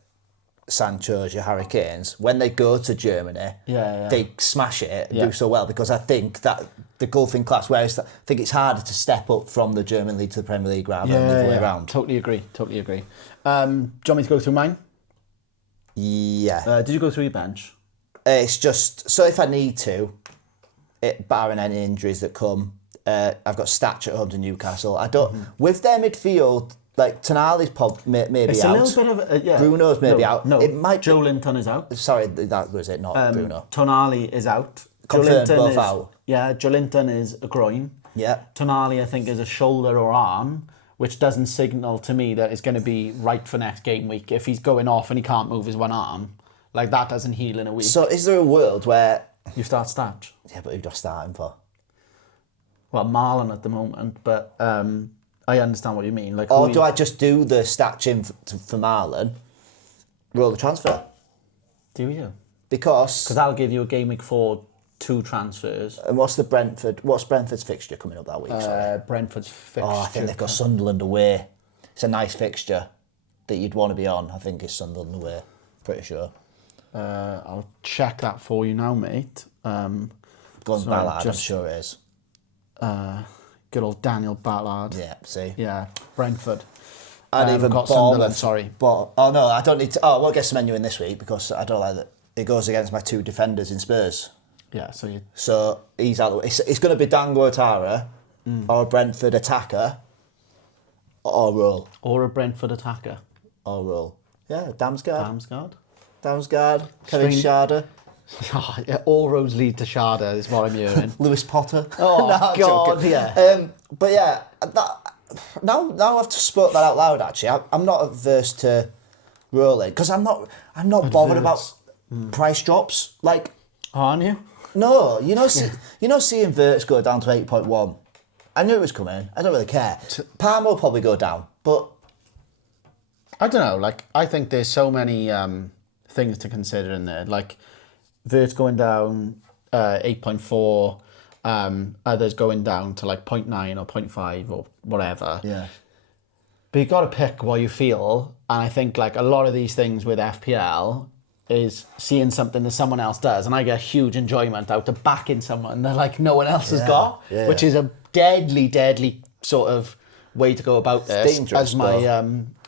Sancho's, your Harry Kane's, when they go to Germany, they smash it and do so well, because I think that the gulf in class, whereas I think it's harder to step up from the German league to the Premier League rather than the other way around. Totally agree. Do you want me to go through mine? Yeah. Did you go through your bench? It's just, so if I need to, barring any injuries that come, I've got Statch at home to Newcastle. I don't, with their midfield, like Tonali's maybe it's out. It's a little bit of Bruno's maybe out. No, it might Joe Linton is out. Sorry, that was it, not Bruno. Tonali is out. Confirmed both out. Yeah, Joe Linton is a groin. Yeah. Tonali, I think, is a shoulder or arm, which doesn't signal to me that it's going to be right for next game week. If he's going off and he can't move his one arm, like that doesn't heal in a week. So is there a world where... You start Statch? Yeah, but who do I start him for? Well, Marlon at the moment, but I understand what you mean. Like, or do I just do the Statch in for Marlon, roll the transfer? Do you? Because that'll give you a game week 4 2 transfers. And what's Brentford's fixture coming up that week? Brentford's fixture. Oh, I think they've got Sunderland away. It's a nice fixture that you'd want to be on. I think it's Sunderland away. Pretty sure. I'll check that for you now, mate. Glenn Ballard, I'm sure it is. Good old Daniel Ballard. Yeah, see. Yeah, Brentford. I'd even got Bournemouth. Sunderland, sorry. But, oh, no, I don't need to... Oh, we'll get Semenyo in this week because I don't like that. It goes against my 2 defenders in Spurs. Yeah, so he's out. It's going to be Dango Atara or a Brentford attacker or roll. Or a Brentford attacker. Or roll. Yeah, Damsgaard. Damsgaard. Kevin Schade. Oh, yeah, all roads lead to Schade is what I'm hearing. Lewis Potter. Oh, no, God, yeah. But yeah, now I've spoke that out loud, actually, I'm not averse to rolling because I'm not bothered about price drops. Like, aren't you? No, seeing Verts go down to 8.1. I knew it was coming. I don't really care. Palmer will probably go down, but I don't know. Like, I think there's so many things to consider in there. Like, Verts going down 8.4, others going down to like 0.9 or 0.5 or whatever. Yeah. But you've got to pick what you feel, and I think like a lot of these things with FPL is seeing something that someone else does, and I get huge enjoyment out of backing someone that like no one else has got, which is a deadly sort of way to go about this. Dangerous,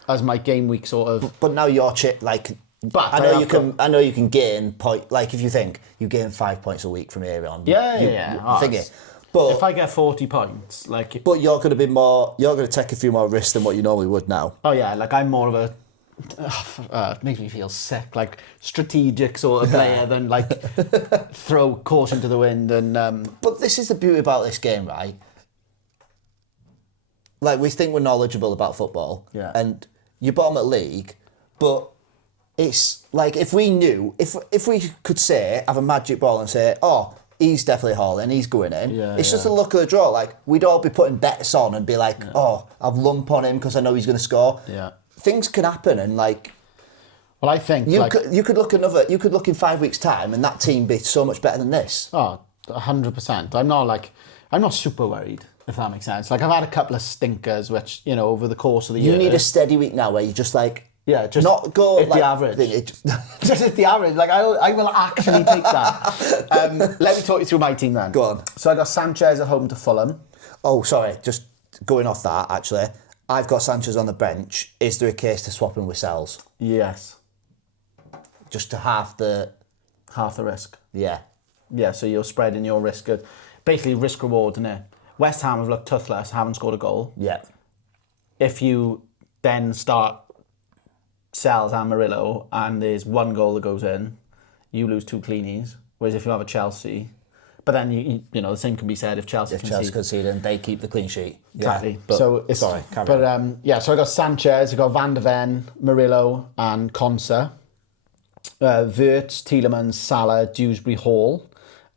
as my game week sort of. But now your chip, like, but I know you can gain point. Like if you think you gain 5 points a week from here on, But if I get 40 points, like, but you're going to take a few more risks than what you normally would now. Oh yeah, like I'm more of a. It makes me feel sick, like strategic sort of player than like throw caution to the wind and. But this is the beauty about this game, right? Like we think we're knowledgeable about football, and you're bottom at league, but it's like if we could say have a magic ball and say, oh, he's definitely hauling, he's going in. It's just a luck of the draw. Like we'd all be putting bets on and be like, oh, I've lump on him because I know he's going to score. Yeah. Things can happen, and like, well, I think you could look in 5 weeks' time, and that team be so much better than this. Oh, 100%. I'm not super worried, if that makes sense. Like I've had a couple of stinkers, which over the course of the year. You need a steady week now, where you just like just not go hit like the average. Just hit the average. Like I will actually take that. Let me talk you through my team then. Go on. So I got Sanchez at home to Fulham. Oh, sorry. Just going off that, actually. I've got Sanchez on the bench. Is there a case to swap him with Sells? Yes. Just to half the risk. Yeah. Yeah, so you're spreading your risk. Basically, risk reward, isn't it? West Ham have looked toothless, haven't scored a goal. Yeah. If you then start Sells and Murillo and there's one goal that goes in, you lose 2 cleanies. Whereas if you have a Chelsea, but then you the same can be said if Chelsea concede and they keep the clean sheet. Exactly. Yeah, but, so it's sorry, so I got Sanchez, I got Van de Ven, Murillo, and Konsa. Wirtz, Tielemans, Salah, Dewsbury, Hall,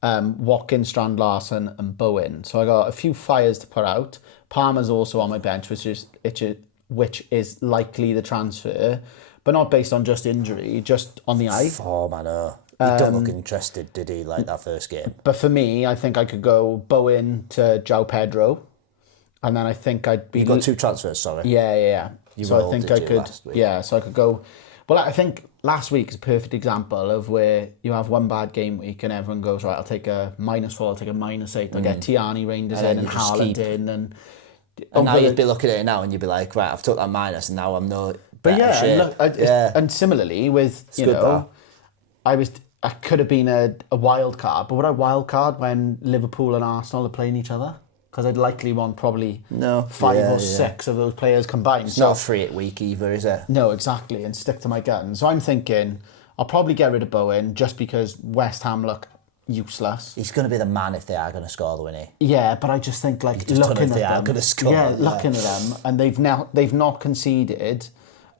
Watkins, Strand Larson, and Bowen. So I got a few fires to put out. Palmer's also on my bench, which is likely the transfer, but not based on just injury, just on the eye. Form, I know. He don't look interested, did he, like that first game? But for me, I think I could go Bowen to João Pedro, and then I think I'd be... You've got 2 transfers, sorry. Yeah. So I think I could, last week? yeah, so I could go. Well, I think last week is a perfect example of where you have one bad game week and everyone goes, right, I'll take a -4, I'll take a -8, I'll get Tierney, Reinders in and Haaland in. And now you'd be looking at it now and you'd be like, right, I've took that minus and now I'm no But better shape. and similarly with, you know, I could have been a wild card, but would I wild card when Liverpool and Arsenal are playing each other? Because I'd likely want probably 5 or 6 of those players combined. It's not a 3 week either, is it? No, exactly, and stick to my guns. So I'm thinking I'll probably get rid of Bowen just because West Ham look useless. He's going to be the man if they are going to score, though, isn't he? Yeah, but I just think looking at them, going to score, looking at them, and they've not conceded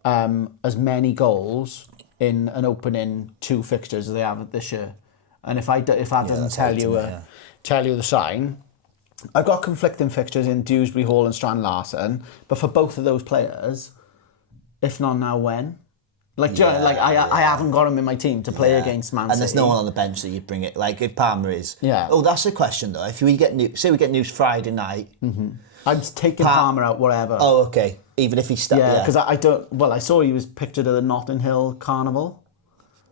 as many goals in an opening 2 fixtures as they have this year. And if that doesn't tell you the sign. I've got conflicting fixtures in Dewsbury Hall and Strand Larsen, but for both of those players, if not now, when? I haven't got him in my team to play against Man City. And there's no one on the bench that you'd bring it. Like if Palmer is. Yeah. Oh, that's the question though. If we get news Friday night. Mm-hmm. I'd take Palmer out, whatever. Oh, okay. Even if he's because I don't. Well, I saw he was pictured at the Notting Hill Carnival,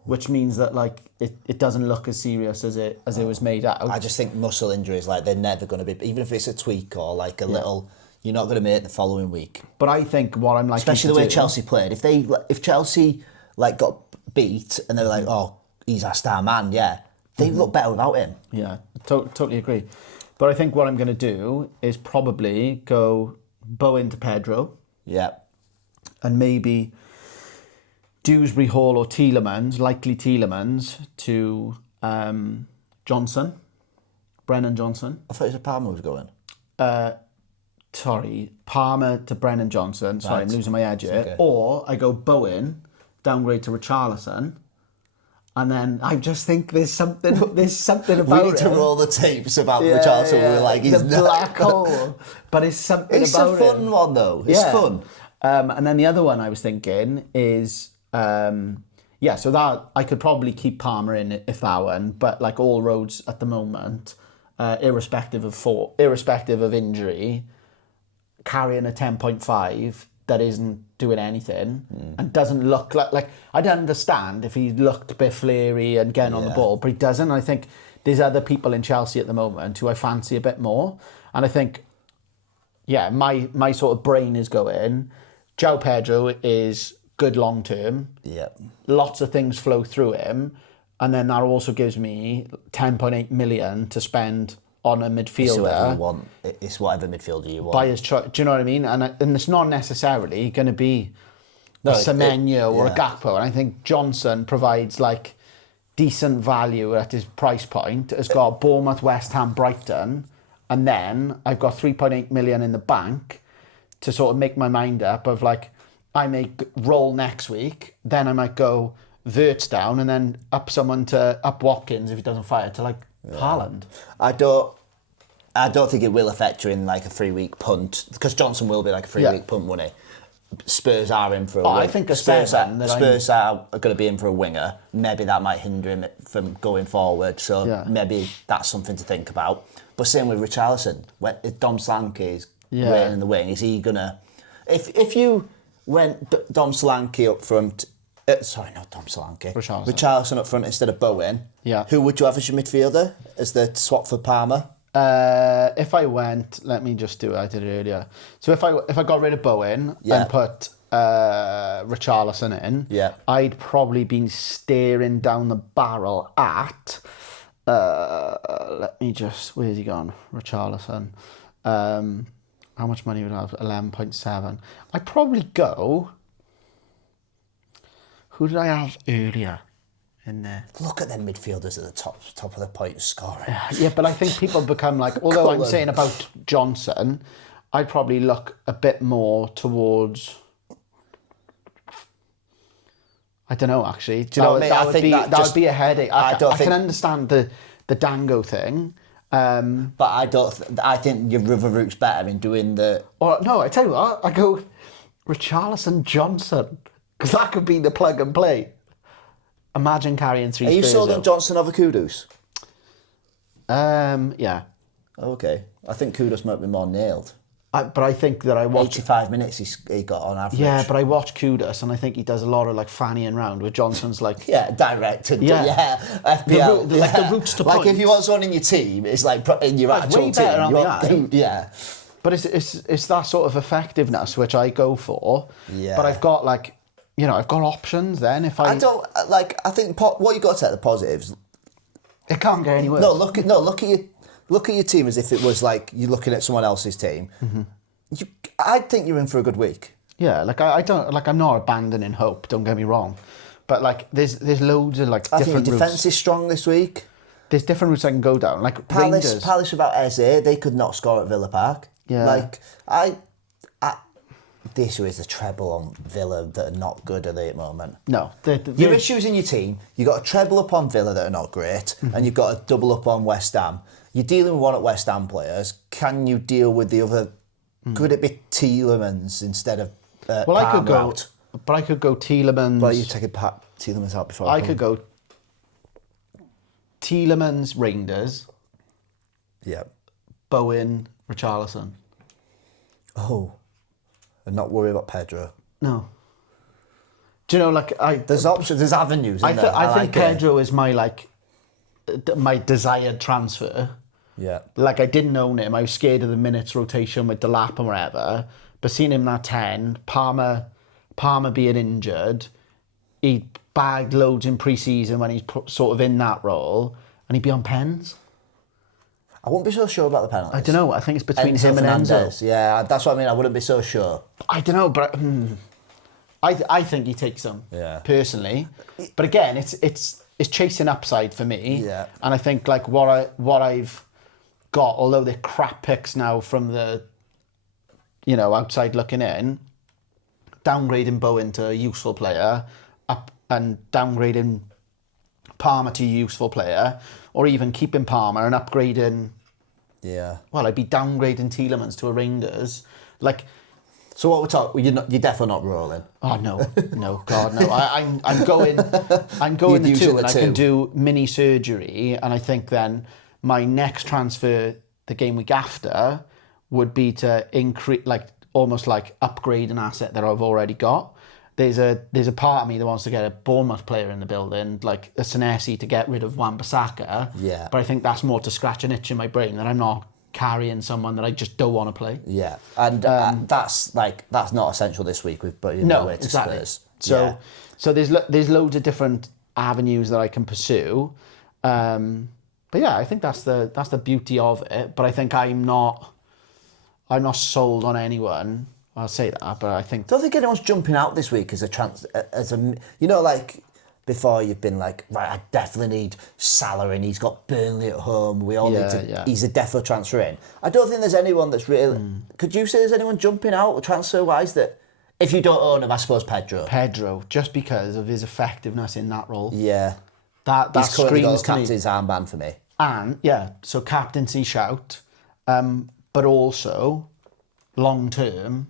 which means that like it doesn't look as serious as it was made out. I just think muscle injuries, like they're never going to be, even if it's a tweak or like a little, you're not going to make it the following week. But I think what I'm like, especially the way Chelsea played. If Chelsea like got beat and they were like, oh, he's our star man, they look better without him. Yeah, totally agree. But I think what I'm going to do is probably go Bowen to Pedro. Yeah. And maybe Dewsbury Hall or likely Tielemans to Johnson, Brennan Johnson. I thought it was Palmer was going. Sorry, Palmer to Brennan Johnson. Sorry, right. I'm losing my edge here. Okay. Or I go Bowen, downgrade to Richarlison. And then I just think there's something about it. We need to roll the tapes about Richarlison. Yeah. We're like, he's the black hole. But it's something it's about it. It's a fun one, though. It's fun. And then the other one I was thinking is, so that I could probably keep Palmer in if that one, but like all roads at the moment, irrespective of injury, carrying a 10.5 that isn't doing anything and doesn't look like I'd understand if he looked a bit flary and getting on the ball, but he doesn't. I think there's other people in Chelsea at the moment who I fancy a bit more, and I think my sort of brain is going, João Pedro is good long term. Yeah, lots of things flow through him, and then that also gives me 10.8 million to spend on a midfielder. It's whatever midfielder you want. By his choice. Do you know what I mean? And it's not necessarily going to be a Semenyo or a Gakpo. And I think Johnson provides like decent value at his price point. Has got Bournemouth, West Ham, Brighton, and then I've got 3.8 million in the bank to sort of make my mind up of like, I may roll next week, then I might go Verts down and then up Watkins if he doesn't fire to like Haaland. I don't think it will affect you in like a 3-week punt, because Johnson will be like a 3-week punt, won't he? Spurs are in for a winger. I think Spurs are going to be in for a winger. Maybe that might hinder him from going forward. So maybe that's something to think about. But same with Richarlison. If Dom Solanke is waiting in the wing, is he gonna? If you went Dom Solanke up front. Sorry, not Dom Solanke. Richarlison up front instead of Bowen. Yeah. Who would you have as your midfielder as the swap for Palmer? If I went, let me just do it. I did it earlier. So if I got rid of Bowen and put Richarlison in, I'd probably been staring down the barrel at. Where's he gone? Richarlison. How much money would I have? 11.7. I'd probably go. Who did I have earlier in there? Look at them midfielders at the top of the points scoring. Yeah, but I think people become like, although I'm saying about Johnson, I'd probably look a bit more towards, I don't know actually. Do you know what I mean? That would be a headache. I can understand the Dango thing. But I think your other route's better in doing the... Or no, I tell you what, I go Richarlison Johnson. Because that could be the plug and play. Imagine carrying 3 Spurs. Are you sold on Johnson over Kudus? Yeah. Okay. I think Kudus might be more nailed. But I think that I watch 85 minutes he got on average. Yeah, but I watch Kudus and I think he does a lot of like fannying around where Johnson's like... Yeah, direct. And, Yeah. FPL. Like the routes to like points. if you want someone in your team, it's like in your Like, actual way team. better on you the want- eye. Yeah. But it's that sort of effectiveness which I go for. Yeah. But I've got like, I've got options then if I don't, like, I think what you got to take the positives. It can't get any worse. Look at your team as if it was like you're looking at someone else's team. Mm-hmm. I think you're in for a good week. Yeah, like I don't, like I'm not abandoning hope, don't get me wrong. But like there's loads of like I think different your defence routes. is strong this week. There's different routes I can go down. Like Rangers. Palace without Eze, they could not score at Villa Park. Yeah. Like the issue is the treble on Villa that are not good at the moment. No. Your issues in your team, you've got a treble up on Villa that are not great, and you've got a double up on West Ham. You're dealing with one at West Ham players. Can you deal with the other? Could it be Tielemans instead of Well, I could Palmer go, out? but I could go Tielemans. But you take Tielemans out before. I could go Tielemans, Rangers, Yeah. Bowen, Richarlison. Oh, and not worry about Pedro. No. Do you know, like There's options. There's avenues. I Isn't there? think like it. Pedro is my my desired transfer. Yeah. Like I didn't own him. I was scared of the minutes rotation with Delap and whatever. But seeing him that 10, Palmer being injured, he bagged loads in pre-season when he's sort of in that role, and he'd be on pens. I wouldn't be so sure about the penalties. I don't know. I think it's between him and Fernandez. Enzo. Yeah, that's what I mean. I wouldn't be so sure. I don't know, but I think he takes them. Yeah. Personally, but again, it's chasing upside for me. Yeah. And I think like what I've got, although they're crap picks now from the outside looking in, downgrading Bowen to a useful player, up and downgrading Palmer to a useful player, or even keeping Palmer and upgrading. Yeah. Well, I'd be downgrading Tielemans to a Rangers, like. So what we're talking, you're definitely not rolling. Oh no, God no! I'm going You'd the use two, the and I two. can do mini surgery, and I think then my next transfer, the game week after, would be to increase, like almost like upgrade an asset that I've already got. There's a part of me that wants to get a Bournemouth player in the building, like a Senesi, to get rid of Wan-Bissaka. Yeah. But I think that's more to scratch an itch in my brain that I'm not carrying someone that I just don't want to play. Yeah, and that's not essential this week. We've put in the way to exactly. Spurs. So there's loads of different avenues that I can pursue, but yeah, I think that's the beauty of it. But I think I'm not sold on anyone. I'll say that, but I think Don't think anyone's jumping out this week as a like before you've been like, right, I definitely need Salah and he's got Burnley at home. We all need to. Yeah. He's a defo transfer in. I don't think there's anyone that's really. Could you say there's anyone jumping out transfer wise that, if you don't own him, I suppose Pedro, just because of his effectiveness in that role. Yeah, That he's currently got screams to me. captain's armband for me. And yeah, so captaincy shout, but also long term,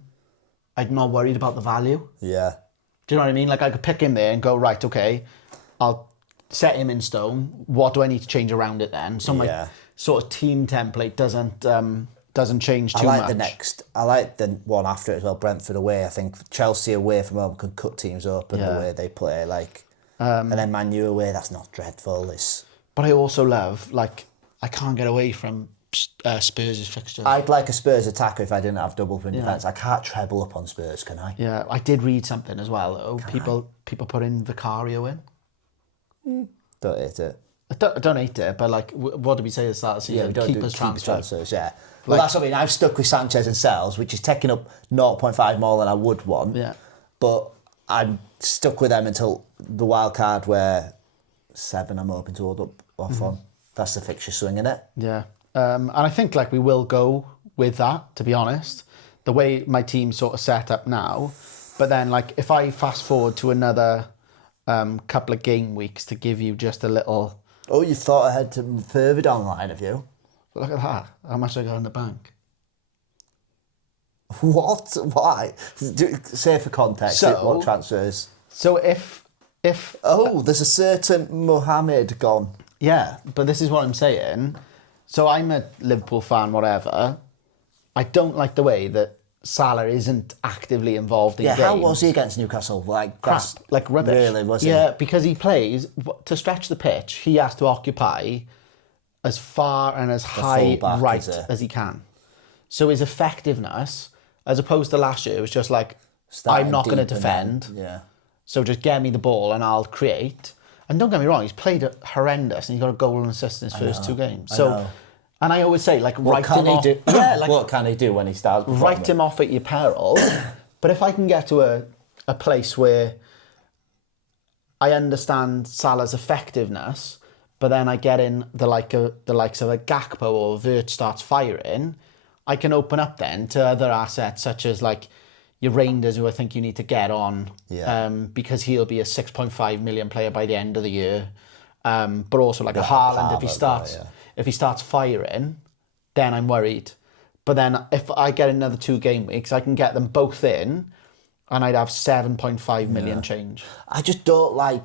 I'm not worried about the value. Yeah. Do you know what I mean? Like I could pick him there and go, right, okay, I'll set him in stone. What do I need to change around it then? So my sort of team template doesn't change too much. I like the one after it as well, Brentford away. I think Chelsea away from home can cut teams up and the way they play. Like, and then Man U away, that's not dreadful. But I also love, like, I can't get away from Spurs' fixtures. I'd like a Spurs attacker if I didn't have double in defence. I can't treble up on Spurs, can I? Yeah, I did read something as well, though. People putting Vicario in. Don't hate it. I don't hate it, but like, what did we say at the start of the season? We don't Keepers do transfer. transfers, yeah. Well, that's what I mean. I've stuck with Sanchez and Sells, which is taking up 0.5 more than I would want. Yeah. But I'm stuck with them until the wild card where 7 I'm hoping to hold up off on. That's the fixture swing, isn't it? Yeah. And I think like we will go with that, to be honest, the way my team's sort of set up now. But then like if I fast forward to another couple of game weeks to give you just a little... Oh, you thought ahead to further down the line, have you? Look at that. How much I got in the bank? What? Why? Say for context, what transfers? So if... Oh, there's a certain Mohammed gone. Yeah, but this is what I'm saying. So I'm a Liverpool fan, whatever. I don't like the way that Salah isn't actively involved in games. How was he against Newcastle? Crap, like rubbish. Really, was he? Yeah, because he plays, to stretch the pitch, he has to occupy as far and as high fullback, right as he can. So his effectiveness, as opposed to last year, it was just like, I'm not going to defend. So just get me the ball and I'll create. And don't get me wrong, he's played horrendous and he's got a goal and assist in his first 2 games. So, and I always say, like, what can he do when he starts? Write him off at your peril. But if I can get to a place where I understand Salah's effectiveness, but then I get in the likes of a Gakpo or Vert starts firing, I can open up then to other assets such as like your Rangers, who I think you need to get on, because he'll be a 6.5 million player by the end of the year. But also like a Haaland, if he starts firing, then I'm worried. But then if I get another 2 game weeks, I can get them both in, and I'd have 7.5 million change. I just don't like.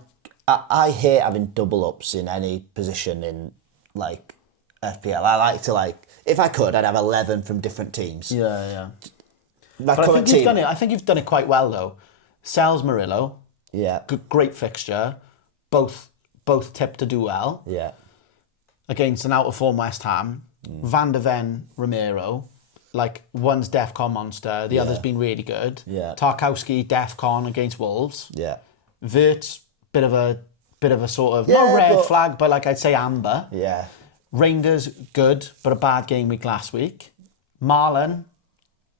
I hate having double ups in any position in like FPL. I like to if I could, I'd have 11 from different teams. Yeah. But I think you've done it. I think you've done it quite well though. Sells Murillo. Yeah. Great fixture. Both tipped to do well. Yeah. Against an out of form West Ham. Van de Ven, Romero. Like, one's DEFCON monster, the other's been really good. Yeah. Tarkowski, DEFCON against Wolves. Yeah. Vert's bit of a sort of not red flag, but like I'd say amber. Yeah. Rangers good, but a bad game week last week. Marlon,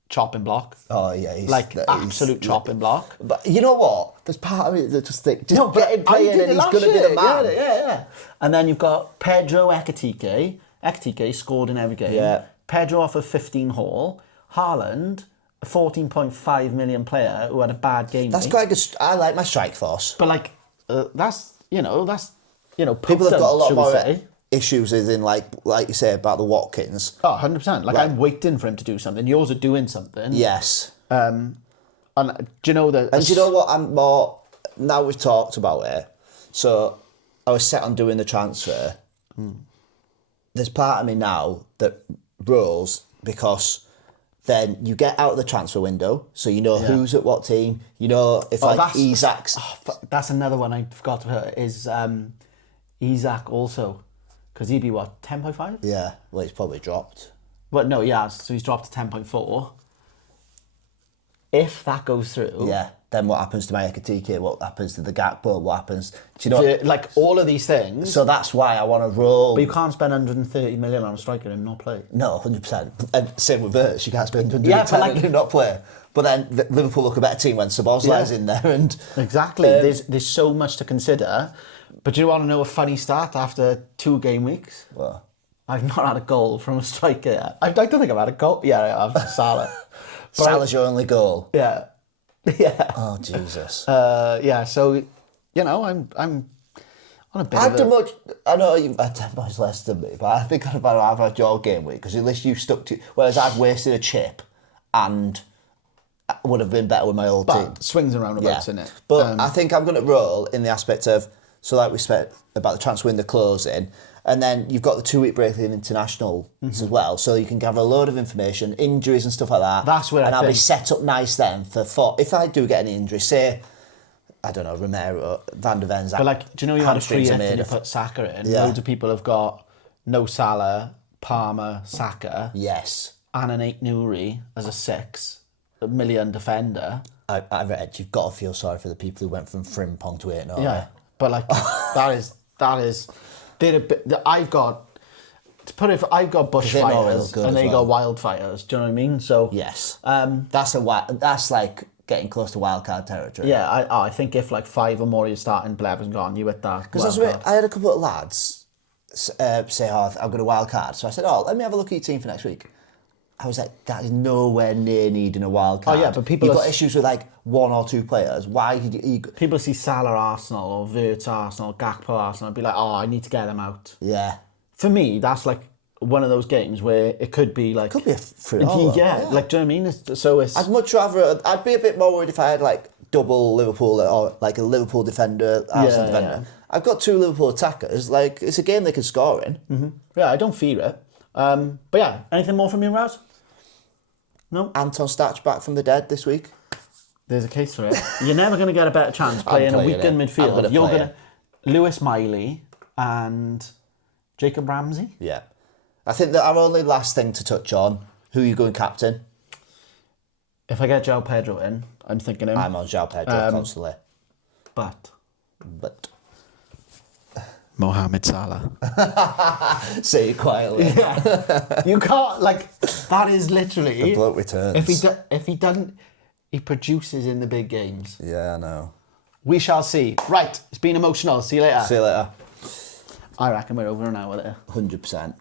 chopping block. Oh yeah, he's absolute chopping block. But you know what? There's part of me that just think get him playing and he's going to be the man. Yeah. And then you've got Pedro Ekitike. Ekitike scored in every game. Yeah. Pedro off of 15 haul. Haaland, a 14.5 million player who had a bad game. That's quite good. I like my strike force. But like, that's people have got a lot more issues as in like you say about the Watkins. Oh, 100%. Like, I'm waiting for him to do something. Yours are doing something. Yes. And do you know that? And do you know what? I'm more now we've talked about it. So I was set on doing the transfer. There's part of me now that rolls because then you get out of the transfer window, so you know who's at what team. You know if Isak's. That's another one I forgot to put is Isak also, because he'd be what 10.5. Yeah, well he's probably dropped. Well, no, yeah, so he's dropped to 10.4. If that goes through, then what happens to my Ekitike? What happens to the Gakpo? What happens? Do you know? Like all of these things. So that's why I want to roll. But you can't spend 130 million on a striker and not play. No, 100%. And same with Verts. You can't spend 110 million and not play. But then Liverpool look a better team when Szoboszlai's in there. And exactly. There's so much to consider. But do you want to know a funny stat after 2 game weeks? What? I've not had a goal from a striker yet. I don't think I've had a goal. Yeah, I've Salah. Salah's your only goal. Yeah. Oh Jesus. So I'm on a bit. I know you've had 10 points less than me, but I think I've had your game week because at least you stuck to. Whereas I've wasted a chip, and I would have been better with my old team. Swings and roundabouts in it. But I think I'm going to roll in the aspect of like we said about the transfer window closing. And then you've got the 2-week break in international as well, so you can gather a load of information, injuries and stuff like that. That's where I'll be set up nice then for if I do get any injury, say, I don't know, Romero, Van de Ven's. But like, do you know you had a free hit and you put Saka in? Loads of people have got no Salah, Palmer, Saka. Yes. And an 8 Nuri as a 6 million defender. I read you've got to feel sorry for the people who went from Frimpong to 8 Nuri. Yeah, but like that is. I've got bushfires and they got wildfires. Do you know what I mean? So yes, that's like getting close to wildcard territory. Yeah, I think if like 5 or more of you starting Blevins gone, you hit that. Because I had a couple of lads say, I've got a wildcard. So I said, let me have a look at your team for next week. I was like, that is nowhere near needing a wild card. Oh yeah, but you've got issues with like 1 or 2 players. Why did you? People see Salah Arsenal or Vert Arsenal, Gakpo Arsenal, and be like, I need to get them out. Yeah. For me, that's like one of those games where it could be like. Could be a free all. Yeah, like, do you know what I mean? I'd much rather. I'd be a bit more worried if I had like double Liverpool or like a Liverpool defender, Arsenal defender. Yeah. I've got 2 Liverpool attackers. Like, it's a game they can score in. Mm-hmm. Yeah, I don't fear it. But yeah, anything more from you, Raz? No. Anton Stach back from the dead this week. There's a case for it. You're never going to get a better chance playing a weekend midfield. You're going to Lewis Miley and Jacob Ramsey. Yeah. I think that our only last thing to touch on, who are you going captain? If I get João Pedro in, I'm thinking him. I'm on João Pedro constantly. But Mohamed Salah. Say it quietly. yeah. You can't, that is literally... The bloke returns. If he doesn't, he produces in the big games. Yeah, I know. We shall see. Right, it's been emotional. See you later. See you later. I reckon we're over an hour there. 100%.